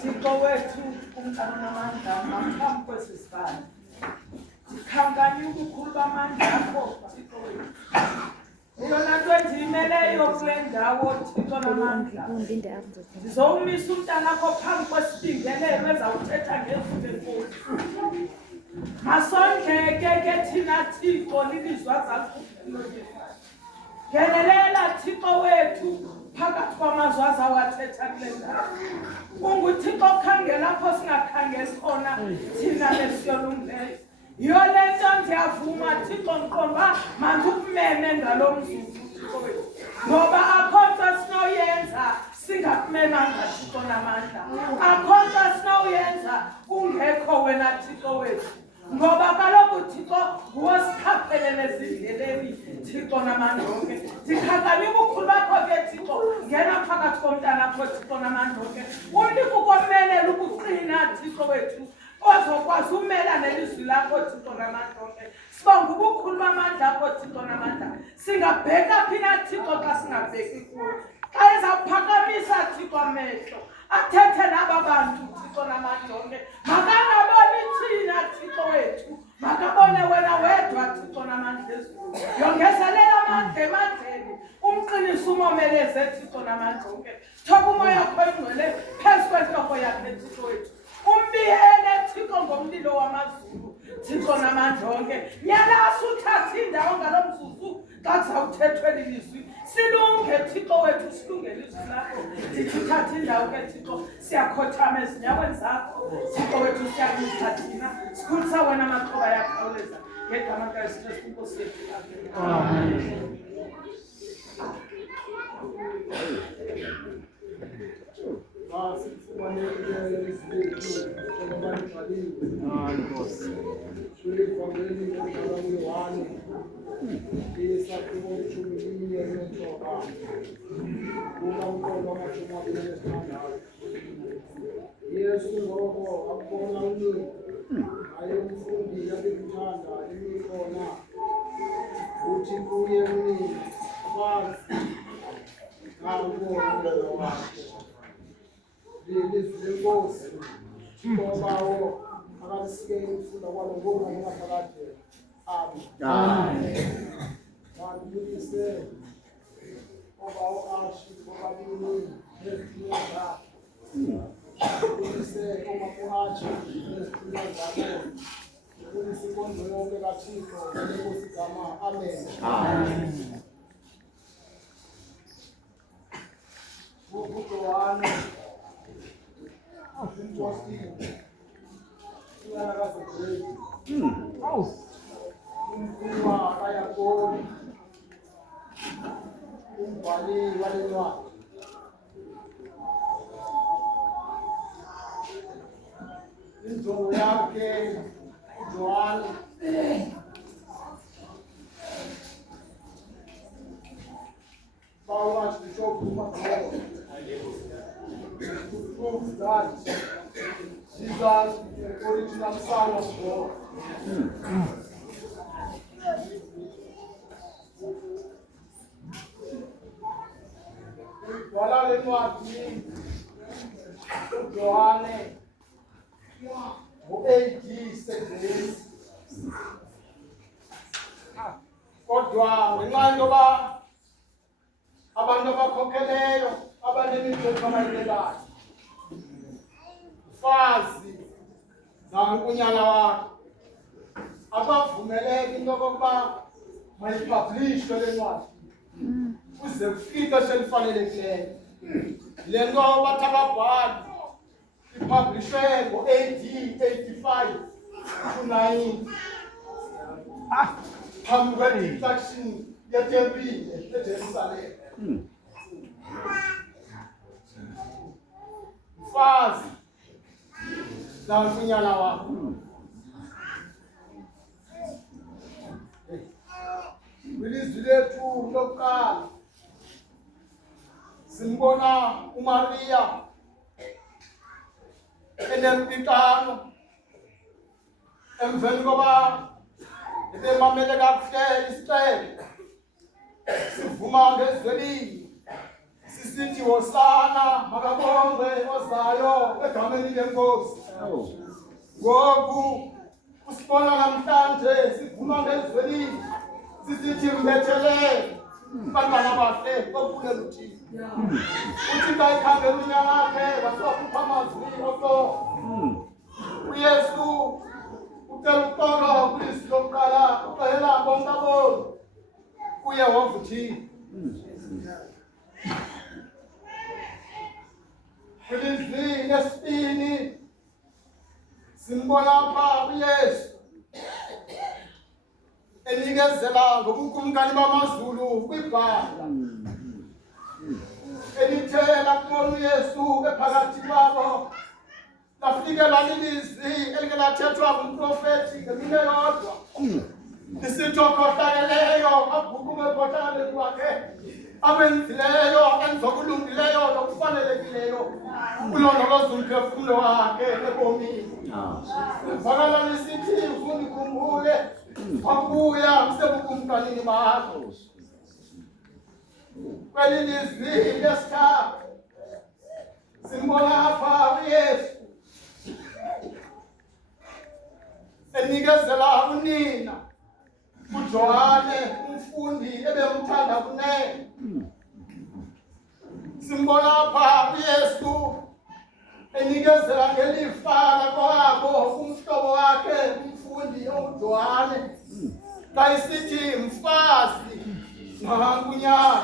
Thixo wethu umntana namandla ngaphambi kwesi sibane. Sikhankanya ubukhulu bamandla akho Thixo wethu. Iyona nto endiyimeleyo kule ndawo Thixo namandla. Ndizowumisa umntanakho phambi kwesibingelelo ezawuthetha ngezwi lenkosi. Masondleke ke thina Thixo lilizwi azakuphilo yethu. Ngenelela Thixo wethu phakathi kwamazwi azawathetha kule ndawo. UnguThixo okhangela apho singakhangeli khona thina lesiyolungileyo. Yiyo le nto ndiyavuma Thixo ndiqonda uba mandikumeme ngalo mzuzu Thixo wethu. Ngoba akho nto sinoyenza singakumemanga Thixo namandla. Akho nto sinoyenza kungekho wena Thixo wethu. Ngoba kaloku Thixo nguwe sikhaphelele ezindleleni Thixo namandla onke. Ndikhangela ubukhulu bakho ke Thixo ngena phakathi komntanakho Thixo namandla onke. Unike ukomelela ukuqina Thixo wethu. Ozokwazi umela nelizwi lakho Thixo namandla onke. Sibonga ubukhulu bamandla akho Thixo namandla. Singabheka phi na Thixo xa singabheki kuwe. Xa ezawuphakamisa Thixo amehlo athethe naba bantu Thixo namandla onke. Makangaboni thina Thixo wethu. Makabone wena wedwa Thixo namandla ezulu. Yongezelela amandla emandleni. Umqinise umomeleze Thixo namandla onke. Thoba umoya wakho engcwele phezu kwentloko yakhe Thixo wethu. Umbiyele Thixo ngomlilo wamazulu Thixo namandla onke. Nyalasa uthathe indawo ngalo mzuzu xa kuzawuthethwa eli lizwi. Silunge Thixo wethu silungele izwi lakho. Ndithi uthathe indawo ke Thixo siyakhothama ezinyaweni zakho. Thixo wethu siyakuza thina. Sikhulisa wena amaxhoba yakhawuleza. Ngegama likaJesu Kristu Nkosi yethu. Amen. Yesu ngogo akubona uNini ayemfundi yabekuthanda imikhona uthi kuye uNini kwazi ngawubona wakhe lilizwi lenkosi ngobawo akasike ukufunda kwalo ngoba ngaphakathi amen bandise ngobawo ashi ngobabini nezindlela Kulise omakuhathi nezithula zakho. Kulise inkondlo yonke kaThixo ngeNkosi igama. Amen. Amen. UJohane umpostile uyalakaza great. Umfuma kaYakobi umbhali walencwadi. Injongo yakhe uJohane Paula Bishop Kumaro prove that Jesus is the original Son of God. Wala lencwadi uJohane AD 7 kodwa ngenxa yoba abantu abakhokheleyo abanemithetho abayilelayo fazi nankunyana wakhe abavumeleki into yokokuba mayipublishwe le ncwadi kuze kufike selifanelekileyo le nto bathi ababhali ipublishwe ngo-AD 85 to 90 phambi kwe-destruction yetempile eJerusalem. Mfazi nankunyana wakho kwilizwi lethu lokuqala simbona uMaria enempikano emveni koba ebemamele kakuhle isicelo sivuma ngezwelini sisithi hosana makabongwe ozayo egameni lenkosi. Ngoku usibona namhlanje sivuma ngezwelini sisithi mbethelele bantwana bahle babulela uThixo uThixo ayikhangela unyana wakhe wasokhupha amazwi oso uYesu ucela uxolo kulizwi lokuqala uxelela bonke abantu kuye wavuthile kulizwi lesibini simbona apha uYesu enikezela ngobukumkani bamazulu kwibhala elithela kubona uYesu ephakathi kwabo lafikela lilizwi elike lathethwa ngumprofethi ngemini yodwa lisithi okhohlakeleyo abhukume ekhohlakaleni kwakhe akwenzileyo enzokulungileyo nokufanelekileyo ulondoloza umphefumulo wakhe ebomini livakala lisithi uzundikhumbule wabuya usebukumkanini bakho kweli lizwi lesithathu simbona apha uYesu enikezela unina uJohane umfundi ebemthanda kunene simbona apha uYesu enikezela ngelifa lakwabo umhlobo wakhe umfundi uJohane kayisithi mfazi nangunyana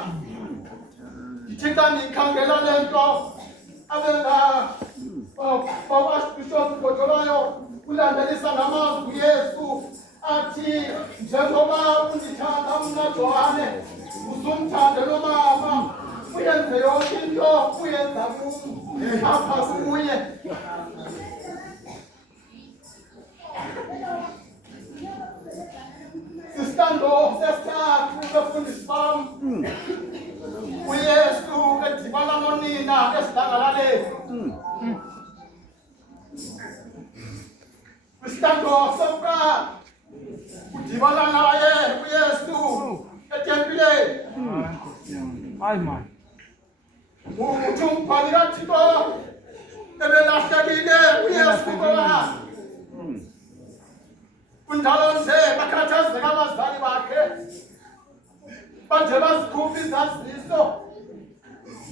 Thixo ndikhangela lento abenga Bishop Gotolayo ulandelisa ngamazwi uYesu athi njengoba undithanda mna Johane uzumthande lo mama uyenze yonke into uyenza kum apha kuye sisitando sesithathu bafundisi bam uYesu edibana nonina esidlangalaleni kwisitando sokuqala udibana naye uYesu etempileni Hayi man. uthi umbhali kaThixo ebelahlekile uYesu ngoba kunjalo nje bakhathazeka abazali bakhe banje bazikhupha izaziso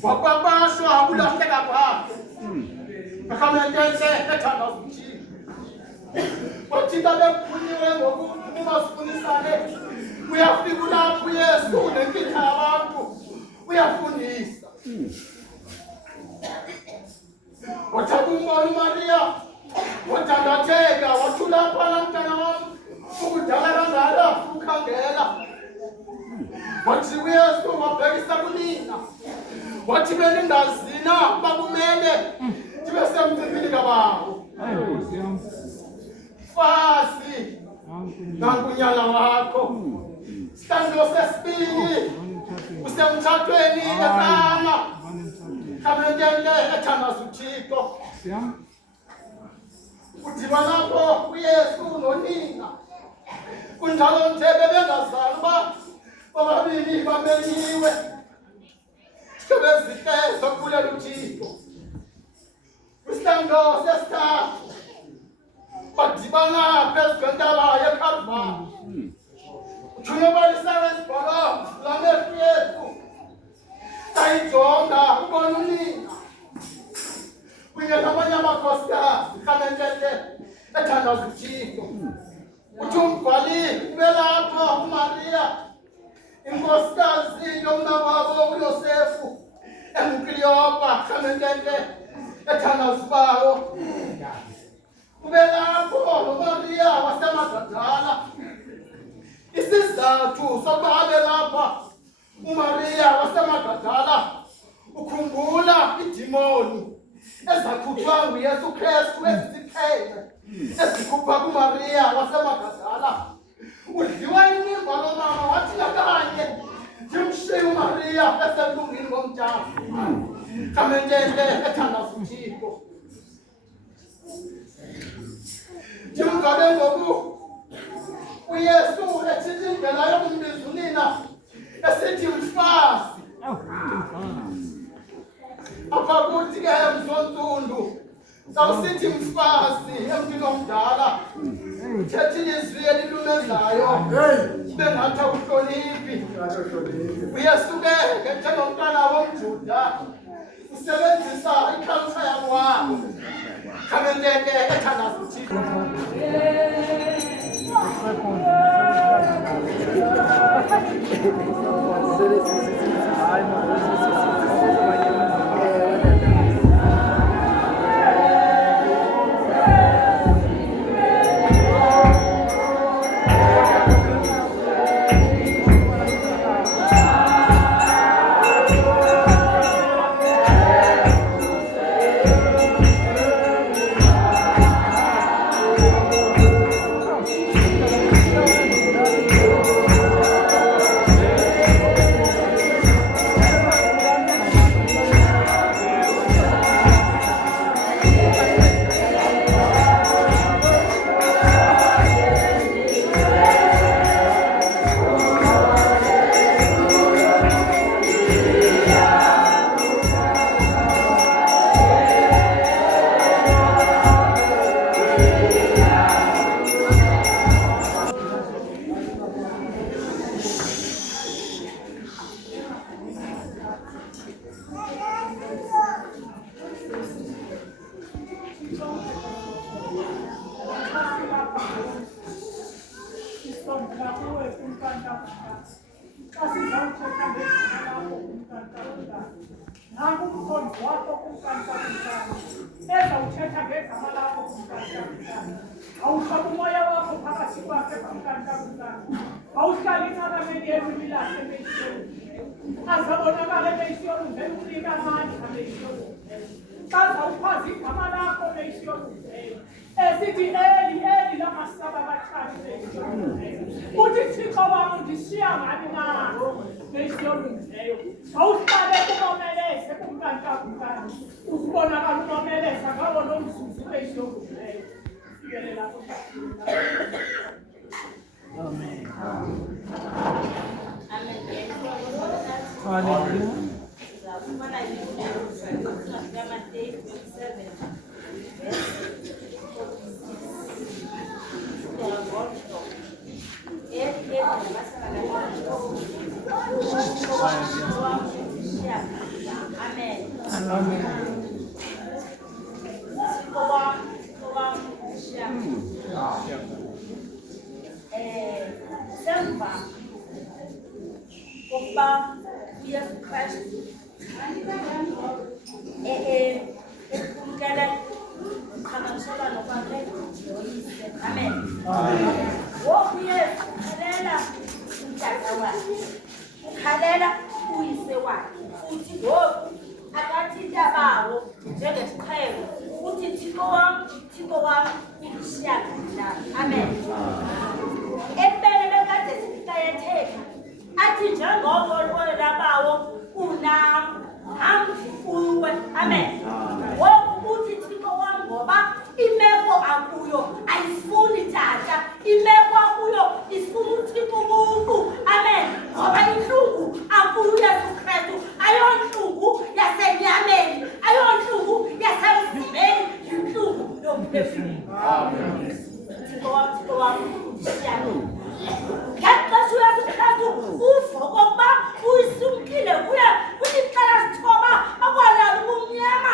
wapapashwa ukulahleka kwakhe akamentese ethanda uThixo uThixo bephunyiwe ngokuthi umasifunisane uyafika lapho uYesu nenkitha yabantu uyafundisa wathatha umbona uMaria wathandatheka wathula phana mntana wami ukudala kangaka ukhangela wathi uYesu wabhekisa kunina wathi beningazina bakumele ndibe semcimbini kabawo fasi nangunyana wakho sitando sesibili usemthathweni eqala kamentele ethandaza uThixo udibana lapho uYesu nonina kunjalo nje bebengazali uba bobabili bamenyiwe sebeziteza kulela uThixo kwisitando sesithathu badibana phezu kwentaba yeKalvari uthunyebalisa esibhala lamehlo uYesu ayijonga ubona unina kunye namanye amakhosikazi kamentele ethandaza uThixo uthi umbhali ube lapho uMaria inkosikazi yomnakwabo uYosefu enguKleopa kamentele ethandaza uBawo ube lapho noMaria waseMagdala isizathu sokuba abe lapha uMaria waseMagdala ukhumbula idimoni ezakhutshwa nguYesu Kristu ezisiphele ezikhupha kuMaria waseMagdala udliwa inimba lomama wathi nakanye ndimshiye uMaria eselungini ngomtshana kamentele ethandaza uThixo ndimgabe ngoku uYesu ethithi indlela yokumbiza unina esithi mfazi apha kuthi ke mzontsundu sawusithi mfazi emntwini omdala uthetha ilizwi elilumezayo bengathi awuhloniphi uyasukeke njengomntwana womjuda usebenzisa ikhalcha yakwabo khabenteke ethandaza uthixo Ufa kokuba uyisumkile kuye kulicala sithoba akwalala ubumnyama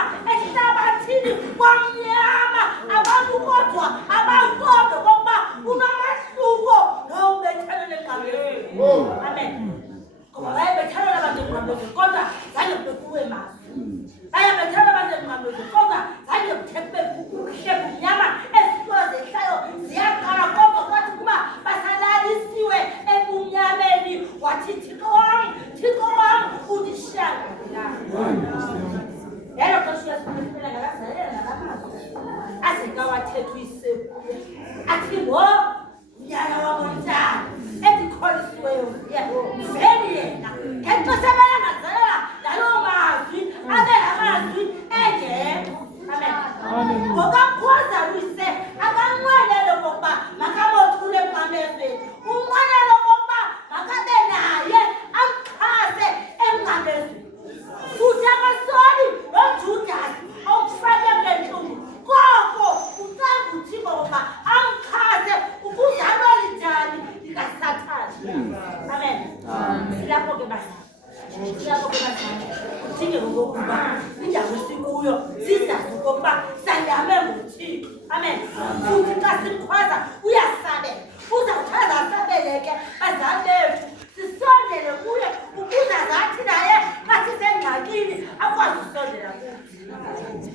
okokuba indawo esikuyo sizazi okokuba sandame nguThixo. Amen. Futhi xa simkhwaza uyasabela. Uzawuthaza asabeleke bazali bethu. Sisondele kuye ukuze azathi naye xa sisengxakini akwazi usondela kuthi.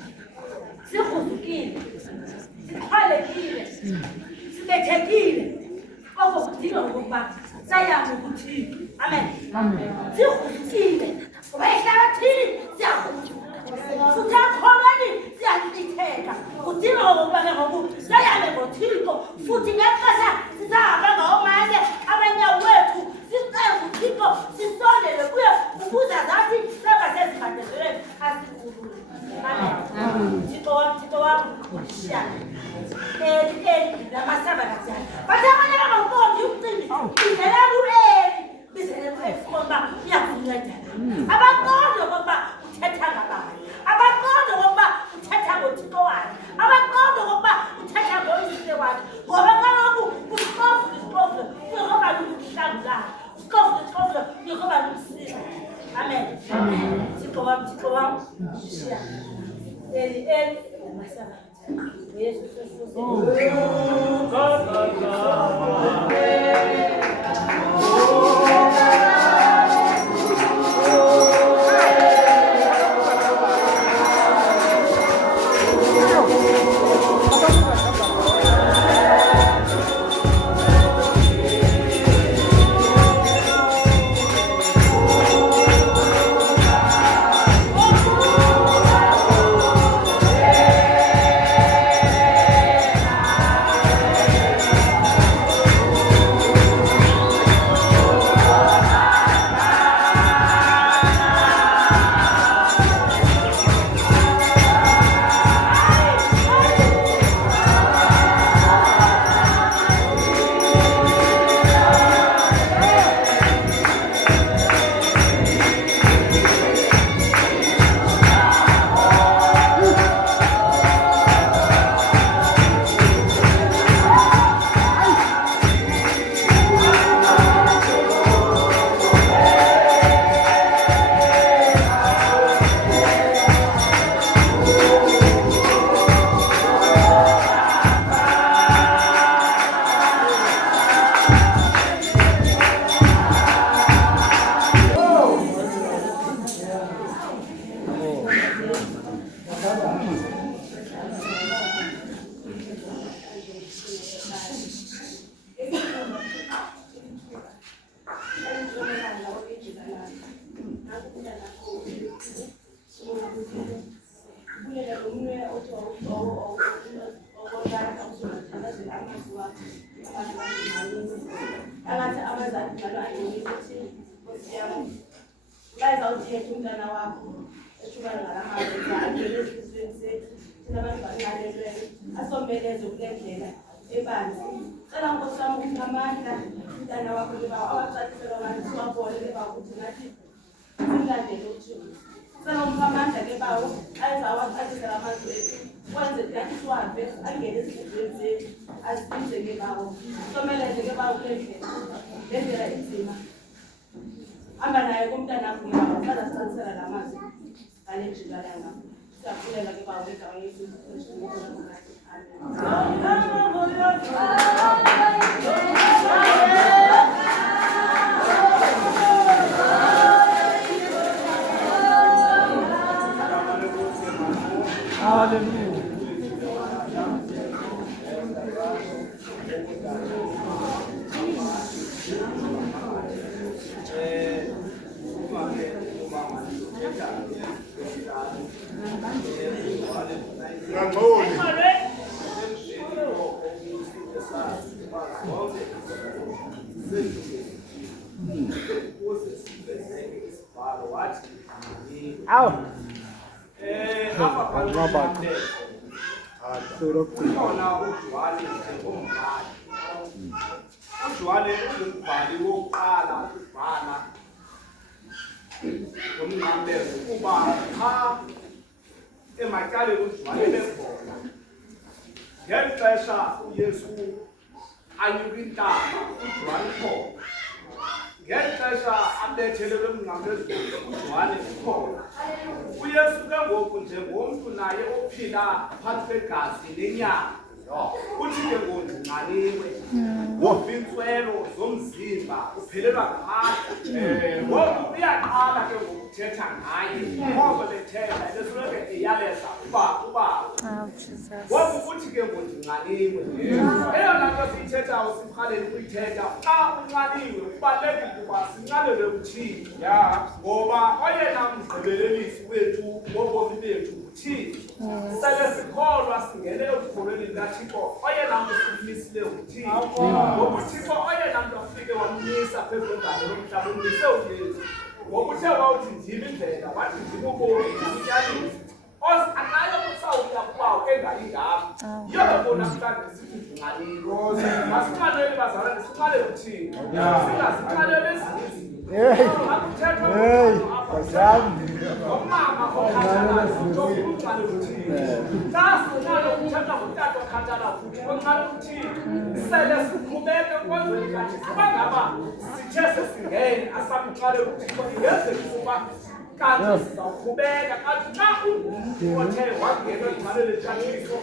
Sikhuzukile, sikhalekile, sibethekile. Oko kudinga okokuba sayazi ukuThixo. Amen. Sikhuzukile ngoba ehlabathini siyakhuthuka. Futhi akholweni siyachitheka. Kudinga okokuba ke ngoku sayazi ngoThixo. Futhi ngexesha sisahamba ngawomanye abanyawo wethu sicele uThixo sisondele kuye ukuze zathi saba sezikhathezelweni asikhulule. Amen. Thixo wam shiyana. Lamasabana siyana. Bathe abanye bangaqondi umcimbi indlela uEli bizele kuba uyakunceda. Abaqonde okokuba uthetha ngabani. Abaqonde okokuba uthetha ngoThixo wakhe. Abaqonde okokuba uthetha ngoyise wakhe. Ngoba kaloku usiqofu uyehova lumhlangulana. Usiqofu uyehova lumsiza. Amen. Thixo wam shiyana. Eli lamasabana. Jesus Christ. ngexesha abethelelwe emnqamlezweni uJohane ukhona. UYesu ke ngoku njengomntu naye ophila phantsi kwegazi lenyama. Uthi ke ngoku ndingqaliwe ngokwintswelo zomzimba uphelelwa ngamandla. Ngoku uyaqala ke ngokuthetha ngaye ngoba bethetha ebesoloko eyaleza uba ngoku uthi ke ngoku ndingqaliwe. Eyona nto siyithethayo sirhaleli ukuyithetha xa unqaliwe kubalulekile ukuba sinqalele uthini ngoba oyena mgqibelelisi wethu wobomi bethu uthini. Sele sikholwa singene ekukholweni likaThixo oyena mntu simmisile uthini. Ngoba uThixo oyena mntu afike wamnyisa phezu kwegalo lomhlaba ummise uYesu. Ngokuthe wawuthi ndim indlela wathi ndim ubomi inyaniso. Akayo kusawuya kubawo engayingapha. Yiyo loo nto namhlanje sithi ndingqaliwe. Masinqalele bazalwane sinqalele uthini. Singasinqalele ezinye izinto. Umama okhathala futhi uqale uthini. Xa sinqale ukuthetha ngotata okhathala futhi oqale uthini. Sele siqhubeke kwenzweni kaThixo. Kuba ngaba sithe sesingene asakuqale uThixo ingenzeka ukuba kanti sizawuqhubeka kanti xa ungumntu othe wangena ingqalelo likaThixo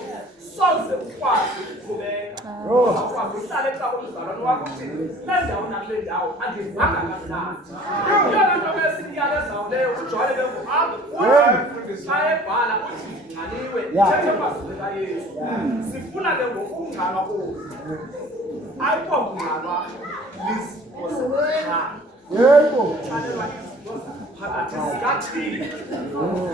soze ukwazi ukuqhubeka. Uzawukwazi uhlale xa umzalwane wakho uthi le ndawo nakule ndawo andivanga kamnandi. Yiyona nto ke siyalezayo leyo uJohane ke ngoku uthi xa ebhala uthi ndingqaliwe ithethe amazwi kaYesu. Sifuna ke ngoku ukungcalwa koku ayikho kungcalwa lizipho zakudala. Uxhalelwa izinto phakathi zikaThixo.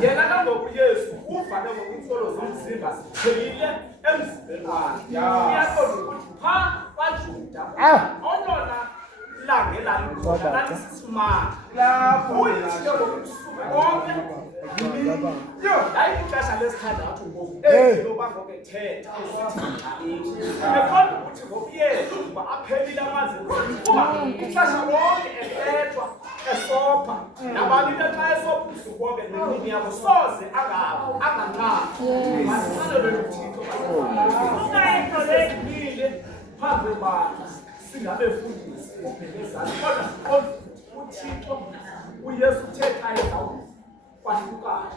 Yena ke ngoku Yesu uvale ngokwintswelo zomzimba ziphelile emzimbeni wakhe. Uyaqonda ukuthi phaa kwaJuda olona lange lalikhona lalisisimanga. Uyithi ke ngoku ubusuku bonke yayixesha lesithandathu ngoku loba ngoku ethetha eqonda ukuthi ngoku Yesu uba aphelile amanzi kuba ixesha lonke ethethwa esopha nabani ke xa esopha ubusuku bonke nemini yabo soze anganqabi. Masiqalele uThixo unayinto leyiphile phambi kwabantu singabefundisi ubhekezana kodwa uThixo uYesu uthetha ezawo kwahlukana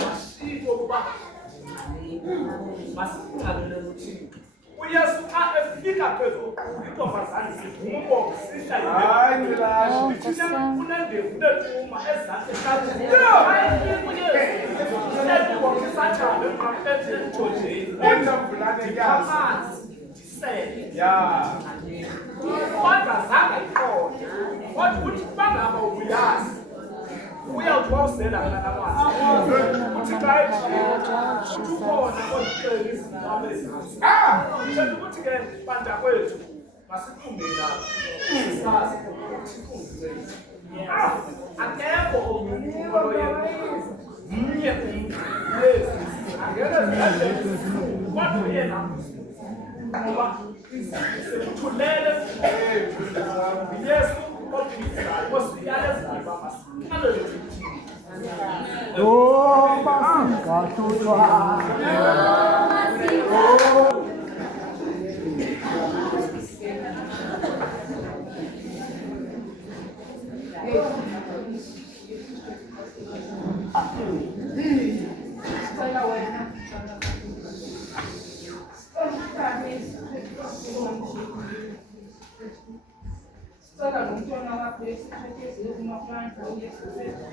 mashiwo ukuba masiqalele uThixo. UYesu xa efika phezu intombazane sivumo sihla kunendevu neentuma ezantsi esathane emthonjeni amanzi ndisele kodwa zange ayiqonde kodwa uthi kuba ngaba ubuyazi uyawuthi wawusela kulalamanzi uthi xa ukhona ozixela izinto abezantsi. Uthetha ukuthi ke bantakwethu masiphumela sazi ukuthi ungwethu akekho umuntu oyedwa mnye umntu Yesu angeke kodwa yena ngoba sekuthulele Yesu obizayo osiyalezayo masiqalele Sicela nomntwana wakho esithethe kumaplanti uYesu wethu.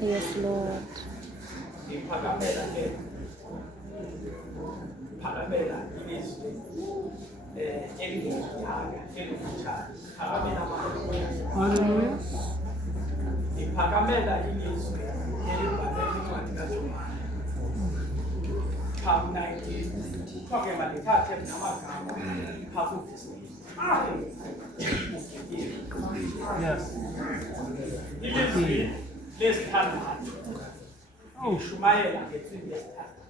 Yes, Lord. Hallelujah. ngiphakamela ilizwi elibhalwe kwincwadi kaJohane. Psalm 19. Kuthiwa-ke mandithathe namagama phaa kuvesi. Yes. Ilizwi lesithandathu. Ushumayela ngentsimbi yesithathu.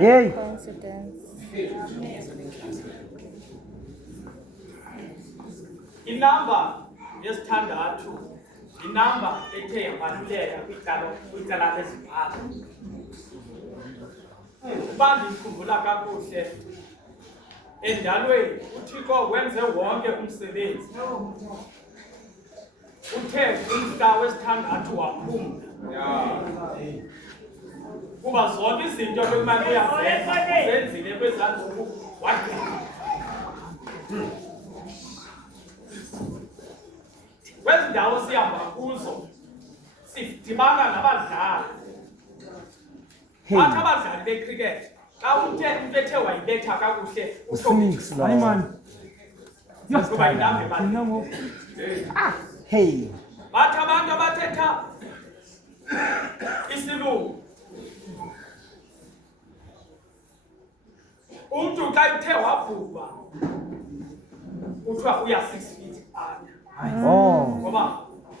Yay. Inamba yesithandathu inamba ethe yabaluleka kwicala lezibhalo. Uba ndikhumbula kakuhle, endalweni uThixo wenze wonke umsebenzi. Uthe umhla wesithandathu waphumla. Kuba zonke izinto bekumele uyazenza zenzile kwezansuku wadlala. Kwezi ndawo sihamba kuzo sidibana nabadlali. Bathi abadlali becricket xa umntu ethe wayibetha kakuhle Hayi man. kuba yinambe bani. Hey. Bathi abantu abathetha isilungu, umntu xa ethe wabhubha kuthiwa uya 6 feet under. Oh. Ngoba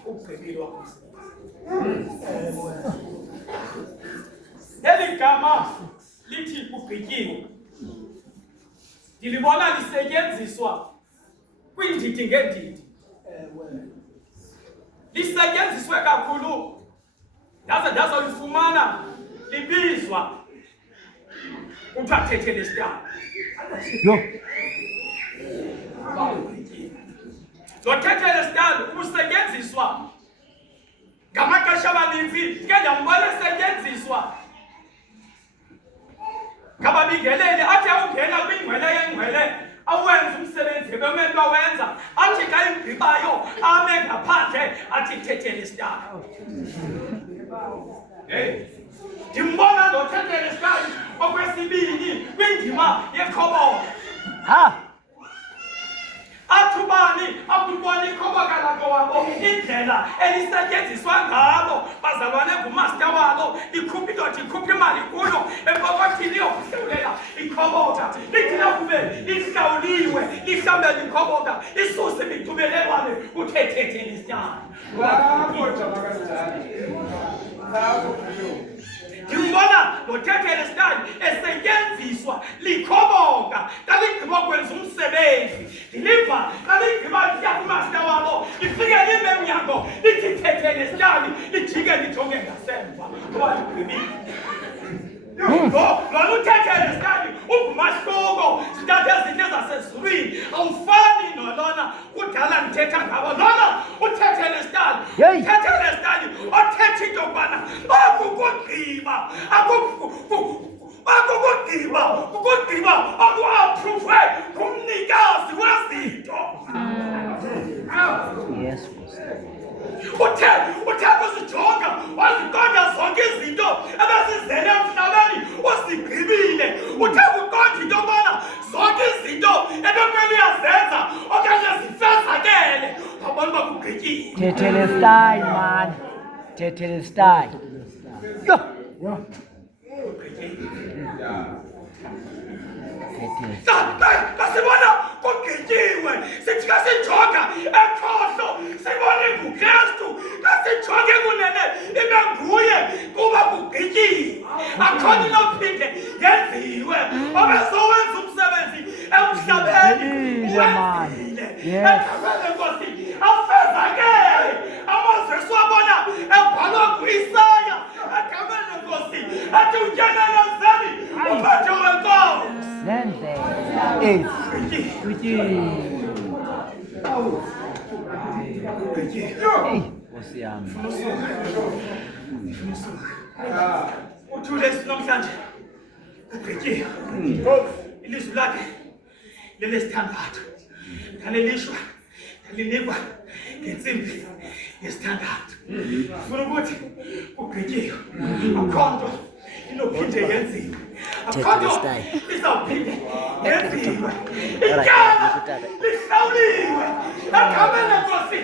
ugqibile wakumsebenzi. Eli gama lithi kugqityiwe ndilibona lisetyenziswa kwiindidi ngeendidi. Lisetyenziswe kakhulu ndazolifumana libizwa kuthiwa Tetelestai. Yo. Lo Tetelestai usetyenziswa ngamaxesha amaninzi. Ke ndiyambona esetyenziswa ngababingeleli athi awungena kwingcwele yengcwele awenza umsebenzi ebemele awenza, athi xa igqibayo ame ngaphandle athi Tetelestai. Ndimbona lo Tetelestai okwesibini kwindima yeKhoboka. Athi ubani akubona iKhoboka lakowabo indlela elisetyenziswa ngalo, bazalwane ngumaster walo, ikhupha indoda ikhupha imali kuyo epokothini yokuhlawulela iKhoboka. Lithi lakube lihlawuliwe lihlawulela iKhoboka isuse imigqibelelwane kuTetelestai. Ndimbona lo Tetelestai esetyenziswa liKhoboka xa ligqiba kwenza umsebenzi. Ndiliva xa ligqiba liya kumaster walo lifike lime emnyango lithi Tetelestai lijike lijonge ngasemva ngoba ligqibile. Lona uTetelestai ungumahluko, sithathe ezinto zasezulwini, awufani nolona kudala ndithetha ngabo. Lona uTetelestai, uTetelestai othetha into yokubana akukugqiba, ukugqiba akuaphruve ngumnikazi wezinto. Yes. Uthe kuzijonga waziqonda zonke izinto ebezizele emhlabeni uzigqibile. Uthe kuqonda into yokubana zonke izinto ebekumele uyazenza okanye zifezakele wabona uba kugqityiwe. Tetelestai man. Tetelestai. Yo. Kasibona kugqityiwe, sithi kasijonga ekhohlo sibone nguKristu, kasijonge kunene ibe nguye kuba kugqityiwe. Akhona inophinde yenziwe obezowenza umsebenzi emhlabeni wenzile. Egameni lenkosi afezakele amazwi esiwabona ebhalwa nguIsaya. Egameni lenkosi athi utyenelezeni uphethe wenkosi. Lenze. Nkosi yami. Uthule namhlanje ugqityiwe. Ilizwi lakhe lelesithandathu ngalelishwa ngalinikwa ngentsimbi yesithandathu. Funa ukuthi ugqityiwe, akho nto inophinde yenziwe, akhodo izawuphinde yenziwe ityala lihlawuliwe egameni Nkosi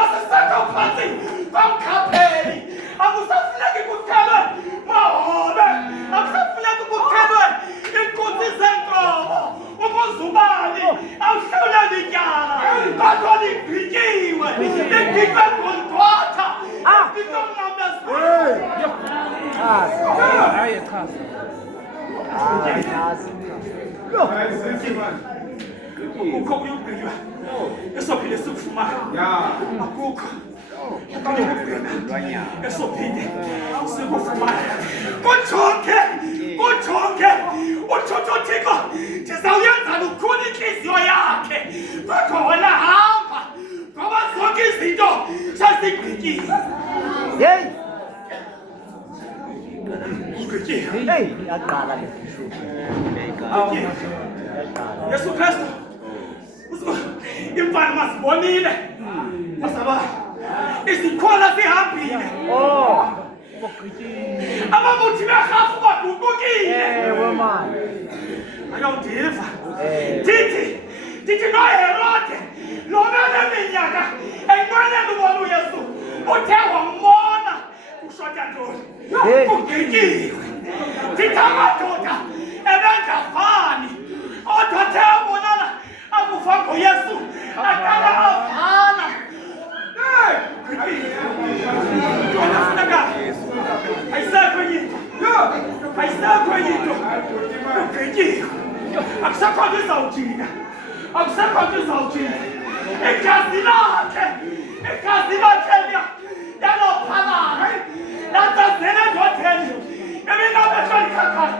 asisekho phantsi komkhapheli akusafuneki kuthelwe mahobe akusafuneki kuthelwe iinkunzi zeenkomo ukuzubani awuhlawuleli ityala kodwa ligwityiwe ligwitywe ngolgwatha ligwitywe mnamnazini Hayi chaza. Chaza. akukho kuyubhilwa esophinde sikufumana akukho esophinde sikufumana kujonge uthothothiko ndizawuyenza lukhulu intliziyo yakhe kodwa wena hamba ngoba zonke izinto sezigqityiwe Hey! zigqityiwe Hey! Yaqala le. Yesu Kristu imfana masibonile masaba izikhona zihambile Oh! ababuthi berhafu badubukile Ewe man. ayawudiva ndithi noherode lo beneminyaka enqwenela ubona uyesu uthe wambona kushota ntoni kugqityiwe ndithi amadoda ebengafani kodwa athe abonana akufa ngoyesu aqala afana ntona funeka ayisekho enye into ugqityiwe akusekho nto izawujika igazi lakhe yalophalala latsazele endodeni ebinamehlo likhakhaya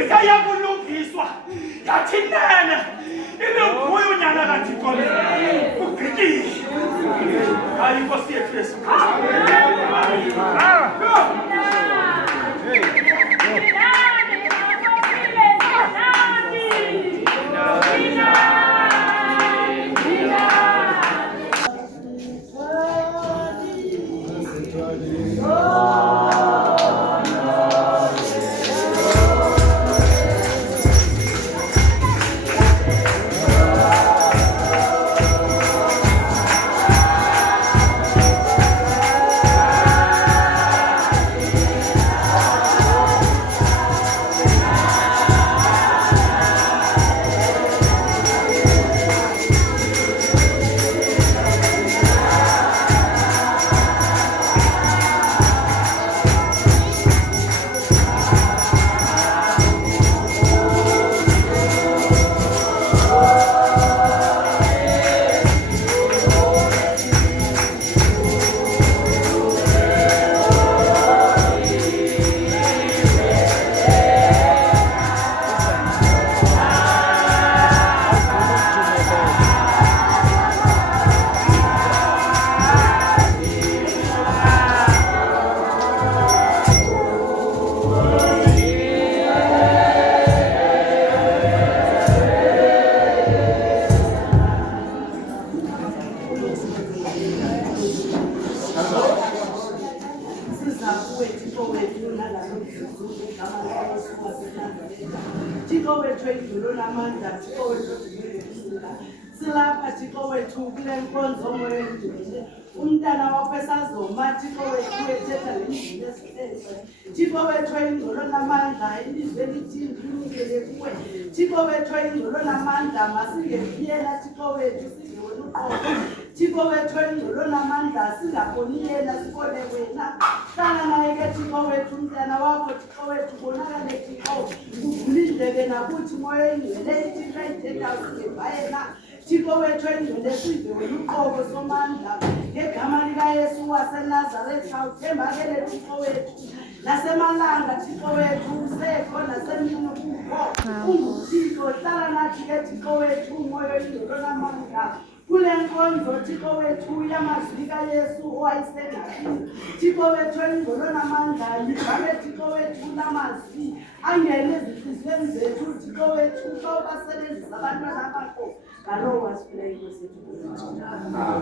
isaya kulungiswa yathi nene ibinguye unyana kathixo ugqityiwe hayi inkosi yethu Yesu Kristu Thixo wethu edlula namandla, Thixo wethu odlula silapha Thixo wethu kule nkonzo moya endlule umntana wakho esazoma Thixo wethu ethetha ngendlela esithethe Thixo wethu ingcolo namandla ilizwe elithini linikele kuwe Thixo wethu ingcolo namandla masingevuyela Thixo wethu singewena uqobo Thixo wethu ingcolo namandla singaboni yena sibone wena hlala naye ke Thixo wethu umntana wakho Thixo wethu bonakale Thixo uvulindleke nakuthi moya ingcwele Thixo ayithetha singeva yena Thixo wethu engcwele sive wena uqobo somandla ngegama likaYesu waseNazaretha uthembakele Thixo wethu nasemalanga Thixo wethu usekho nasemini kukho unguThixo hlala nathi ke Thixo wethu umoya oyingcwele namandla kule nkonzo Thixo wethu yamazwi kaYesu owayesengathini Thixo wethu engcwele namandla livale Thixo wethu lamazwi angene ezinhliziyweni zethu Thixo wethu xa ubasebenzisa abantwana bakho ngalowo wasiphila inkosi yethu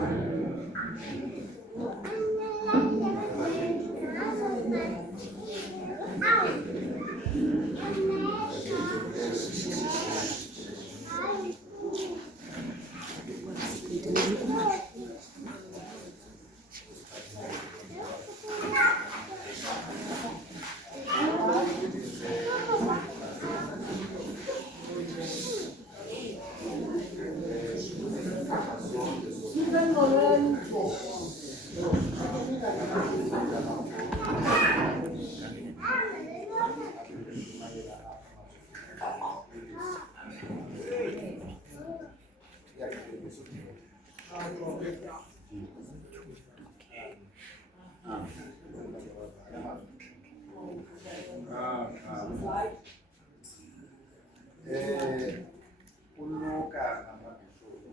Uluka namabhishophu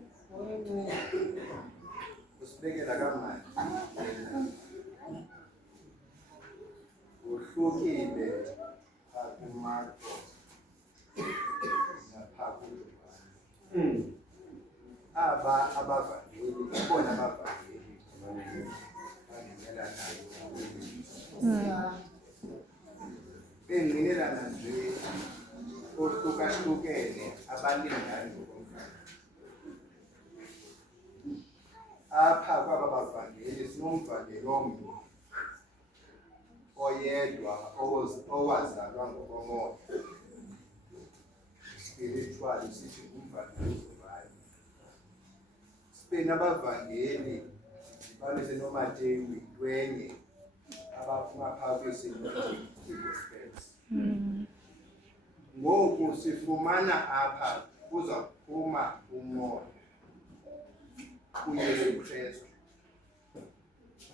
usibekela kamanje uhlukile kuMarko naphakathi aba abavangeli ibona abavangeli bangenelanayo benginelana nje ohlukahlukene abalingani ngokomfana apha kwaba bavangeli sinomvangeli omnye oyedwa owazalwa ngokomoya spiritual sithi umvangeli uvani sibeni abavangeli balese noMateyu 20 abaphuma phakathi Gospels. Ngoku sifumana apha kuza kuphuma umoya kuYesu Kristu.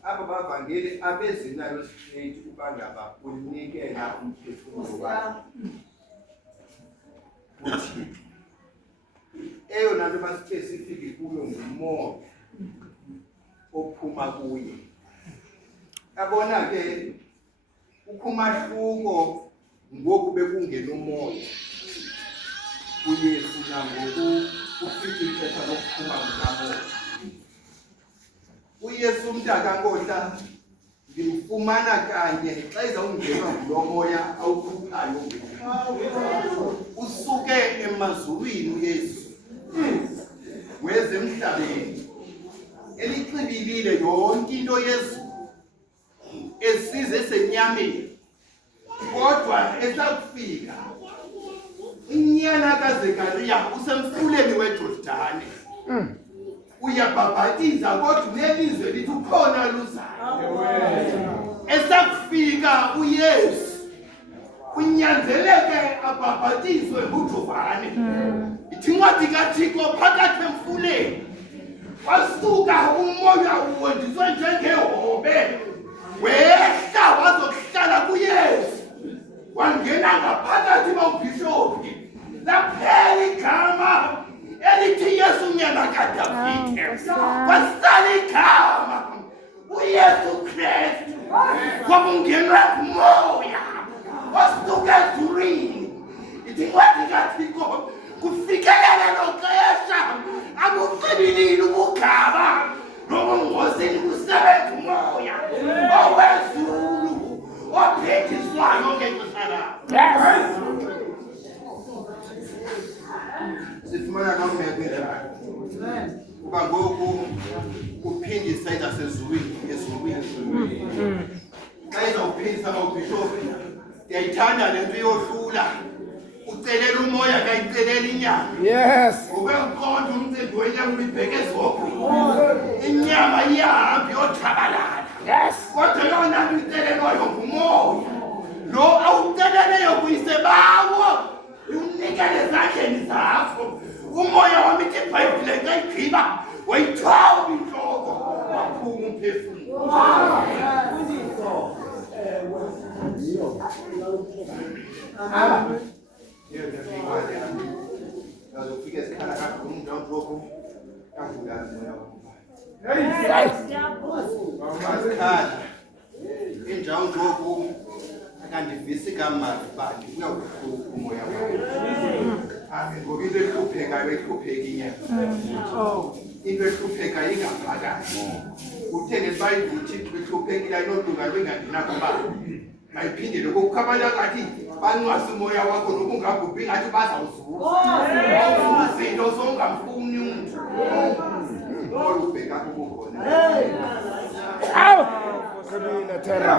Aba bavangeli abezinalo straight ukuba ngaba unikela umphefumulo wakhe. Uthi eyona nto ba-specific kuyo ngumoya ophuma kuye. Abona ke ukhumahluko ngoku bekungena umoya kuYesu nangoku ufika ixesha lokuphuma kukamoya. uYesu umntakaNkohla ngimfumana kanye xa izawungenwa ngulo moya awukhuphayo usuke emazulwini uYesu weze emhlabeni elixibilile yonke into Yesu esize esenyameni kodwa esakufika unyana kaZekariya usemfuleni weJordani uyabhabhatiza kodwa unelizwe lithi ukhona luzayo esakufika uYesu unyanzeleke abhabhatizwe nguJovane ithi incwadi kaThixo phakathi emfuleni wasuka umoya uwondiswe njengehobe wehla wazokuhlala kuYesu wangena ngaphakathi kwabhishophi laphela igama elithi Yesu unyana kaDavide wasala igama uYesu Kristu kwakungenwe ngumoya wasuka ezulwini ithi incwadi kaThixo kufikelele loxesha abuqibilile ubugaba nobungozini kusebenza umoya owezulu ophethiswayo ngexesha lakho. Sifumana nomebelana kuba ngoku kuphindisa ezasezulwini ezulwini xa izawuphindisa ubhishophi ndiyayithanda le nto yohlula ucelela umoya kayicelela inyama. Yes. Ubengiqonda umcimbi wenyama ubibheke ezobhini inyama iyahamba iyothabalala. Yes. Kodwa yona nto icelelwayo ngumoya lo awuceleleyo kuyisebawo unikele ezandleni zakho umoya wami ithi iBhayibhile ngayigqiba wayithwala inhloko waphuma umphefumulo. Azofika esikhala kakhulu njengoko kavula moya wamakhala injawu njoku akandivisi kamali bani kuyawuhlupha umoya wakho ngoba into ehluphekayo ehlupheka inyama into ehluphekayo ingaphakathi uthenge iBhayibhile uThixo ehluphekile ayinolunga lwengangena kubani mayiphindele kokukhabala kathi banqwasa umoya wakho nokungagubhi ngathi bazawuzuza izinto zongamfuni umuntu moya ubheka kukhona Au! Terra.